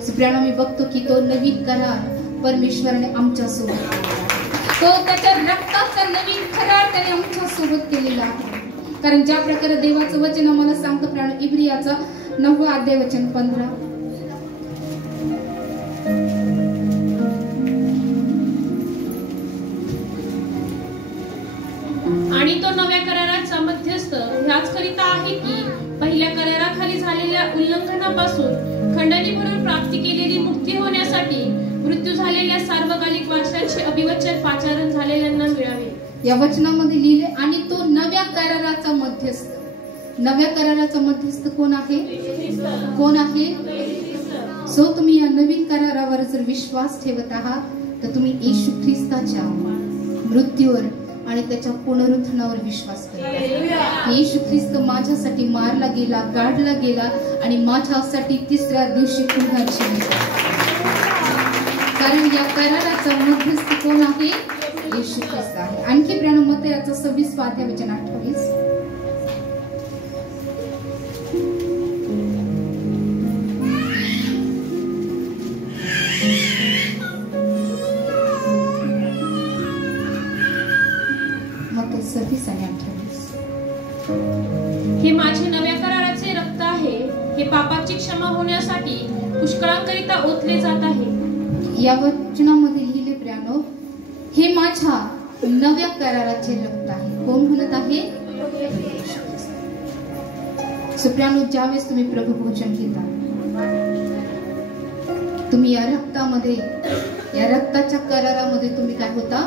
प्रियानो मी बघतो की तो नवीन करार परमेश्वराने आमच्या सोबत केला. तो त्याच्या रक्ताचा नवीन करार त्याने आमच्या सोबत केलेला आहे. कारण ज्या प्रकारे देवाचं वचन आम्हाला सांगतं प्रियानो, इब्रियाचा 9 अध्याय वचन 15. आणि तो नव्या कराराचा मध्यस्थ ह्याच करिता आहे की पहिल्या कराराखाली झालेल्या उल्लंघनापासून खंडणी भरून प्राप्ती केलेली मुक्ती होण्यासाठी मृत्यू झालेल्या सार्वकालिक वारशांचे अभिवचन पाचारण झालेल्यांना मिळावे. या वचनामध्ये लिहिले आणि तो नव्या कराराचा मध्यस्थ. नव्या कराराचा मध्यस्थ कोण आहे? कोण आहे? तुम्ही या नवीन करारावर जर विश्वास ठेवत आहात तर तुम्ही येशू ख्रिस्ताच्या मृत्यूवर आणि त्याच्या पुनरुत्थानावर विश्वास करा. येशू ख्रिस्त माझ्यासाठी मारला गेला, गाडला गेला आणि माझ्यासाठी तिसऱ्या दिवशी पुन्हा जिवला. कारण या कराराचा मध्यस्थ कोण आहे? येशू ख्रिस्त आहे. आणखी प्रियानो मत्तयाचा 26 अध्याय वचन 28. हे माझे नव्या कराराचे रक्त आहे, हे पापाची क्षमा होण्यासाठी पुष्कळांकरिता ओतले जात आहे. या वचनामध्ये लिहिले प्रियानो, हे माझ्या नव्या कराराचे रक्त आहे. कोण म्हणत आहे? प्रियानो ज्यावेळेस तुम्ही प्रभू भोजन घेता तुम्ही या रक्तामध्ये, या रक्ताच्या करारामध्ये तुम्ही काय होता?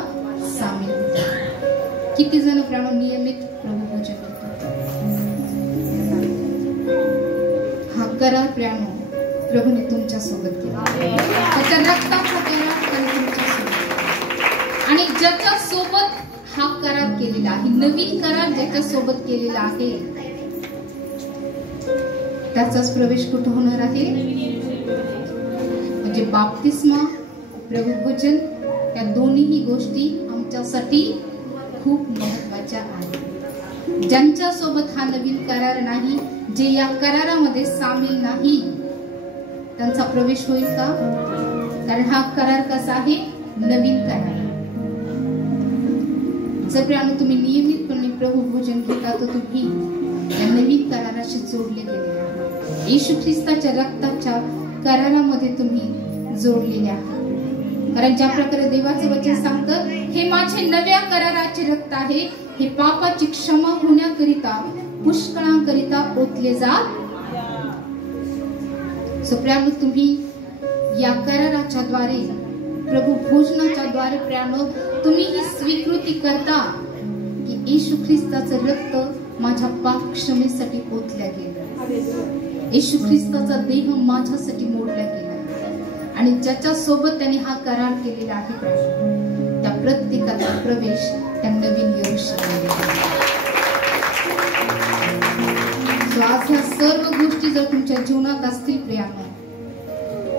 सामील होता. किती जण प्रियानो नियमित प्रभू भोजन घेतात? हा करार प्रियानो प्रभूने तुमच्या सोबत केला. त्याच्या रक्ताचा करार त्याने तुमच्या सोबत, आणि ज्याच्या सोबत हा करार केलेला आहे, नवीन करार ज्याच्या सोबत केलेला आहे, त्याचाच प्रवेश कुठे होणार आहे? म्हणजे बाप्तिस्मा, प्रभू भोजन, या दोन्ही गोष्टी आमच्यासाठी खूप महत्वाच्या आहेत. ज्यांच्या सोबत हा नवीन करार नाही, जे या करारामध्ये सामील नाही, त्यांचा प्रवेश होईल का? कारण हा करार कसा आहे? नवीन करार. जर प्रियानो तुम्ही नियमितपणे प्रभू भोजन घेता तर तुम्ही या नवीन कराराशी जोडले गेलेले आहात. येशू ख्रिस्ताच्या रक्ताच्या करारामध्ये तुम्ही जोडलेले आहात. कारण ज्या प्रकारे देवाचे वचन सांगतं, हे माझे नव्या कराराचे रक्त आहे, हे पापाची क्षमा होण्याकरिता पुष्कळांकरिता ओतले जात. प्रियानो तुम्ही या कराराच्या द्वारे, प्रभू भोजनाच्या द्वारे प्रियानो तुम्ही ही स्वीकृती करता की येशू ख्रिस्ताचं रक्त माझ्या पाप क्षमेसाठी ओतल्या गेलं. येशू ख्रिस्ताचा देह माझ्यासाठी मोडला गेला आणि ज्याच्या सोबत त्याने हा करार केलेला आहे त्या प्रत्येकाचा प्रवेश त्या नवीन यरूशलेममध्ये. आज ह्या सर्व गोष्टी जर तुमच्या जीवनात असतील प्रियानो,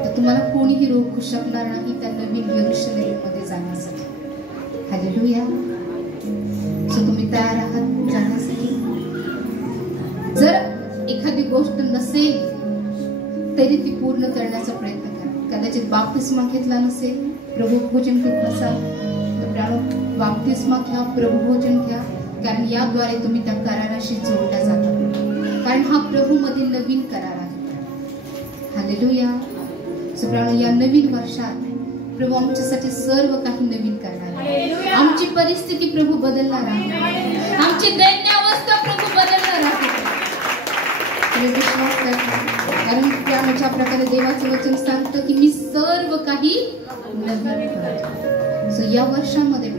तर तर तुम्हाला कोणीही रोखू शकणार नाही त्या नवीन यरूशलेममध्ये जाण्यासाठी. हालेलुया. सो तुम्ही तयार आहात जाण्यासाठी? जर एखादी गोष्ट नसेल तरी ती पूर्ण करण्याचा प्रयत्न करा. कदाचित बाप्तिस्मा घेतला नसेल, प्रभू भोजन घेत नसाल तर बाप्तिस्मा घ्या, प्रभू भोजन घ्या, कारण याद्वारे तुम्ही त्या कराराशी जोडल्या जातात. कारण हा प्रभू मध्ये नवीन करार आहे. हालेलुया. या नवीन वर्षात प्रभू आमच्यासाठी सर्व काही नवीन करणार आहे. आमची परिस्थिती प्रभू बदलणार आहे. आमची दैन्यावस्था प्रभू बदलणार आहे. विश्वास करा, कारण ज्या प्रकारे देवाचं वचन सांगतं की मी सर्व काही नवीन करतो. सो या वर्षामध्ये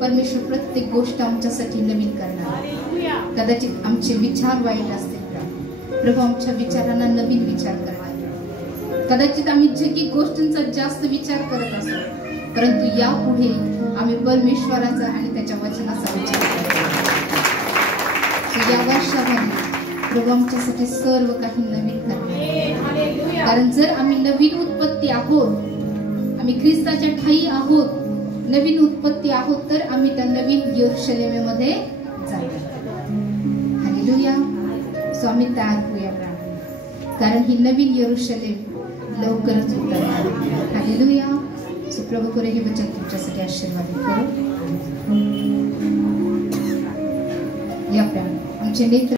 परमेश्वर प्रत्येक गोष्ट आमच्यासाठी नवीन करणार आहे. कदाचित आमचे विचार वाईट असतील, प्रभू आमच्या विचारांना नवीन विचार करणार. कदाचित आम्ही जगी गोष्टींचा जास्त विचार करत असतो, परंतु यापुढे आम्ही परमेश्वराचा आणि त्याच्या वचनाचा विचार करतो. या वर्षामध्ये प्रभू आमच्यासाठी सर्व काही नवीन करणार. कारण जर आम्ही नवीन उत्पत्ती आहोत, आम्ही ख्रिस्ताच्या ठाई आहोत, नवीन उत्पत्ती आहोत, तर आम्ही त्या नवीन यरूशलेमेमध्ये जातो. हालेलुया. सो आम्ही तयार होऊया, कारण ही नवीन यरूशलेम लवकरच उतरणार. हालेलुया. सो प्रभू करे हे वचन तुमच्यासाठी आशीर्वादित करू. या आमचे नेत्र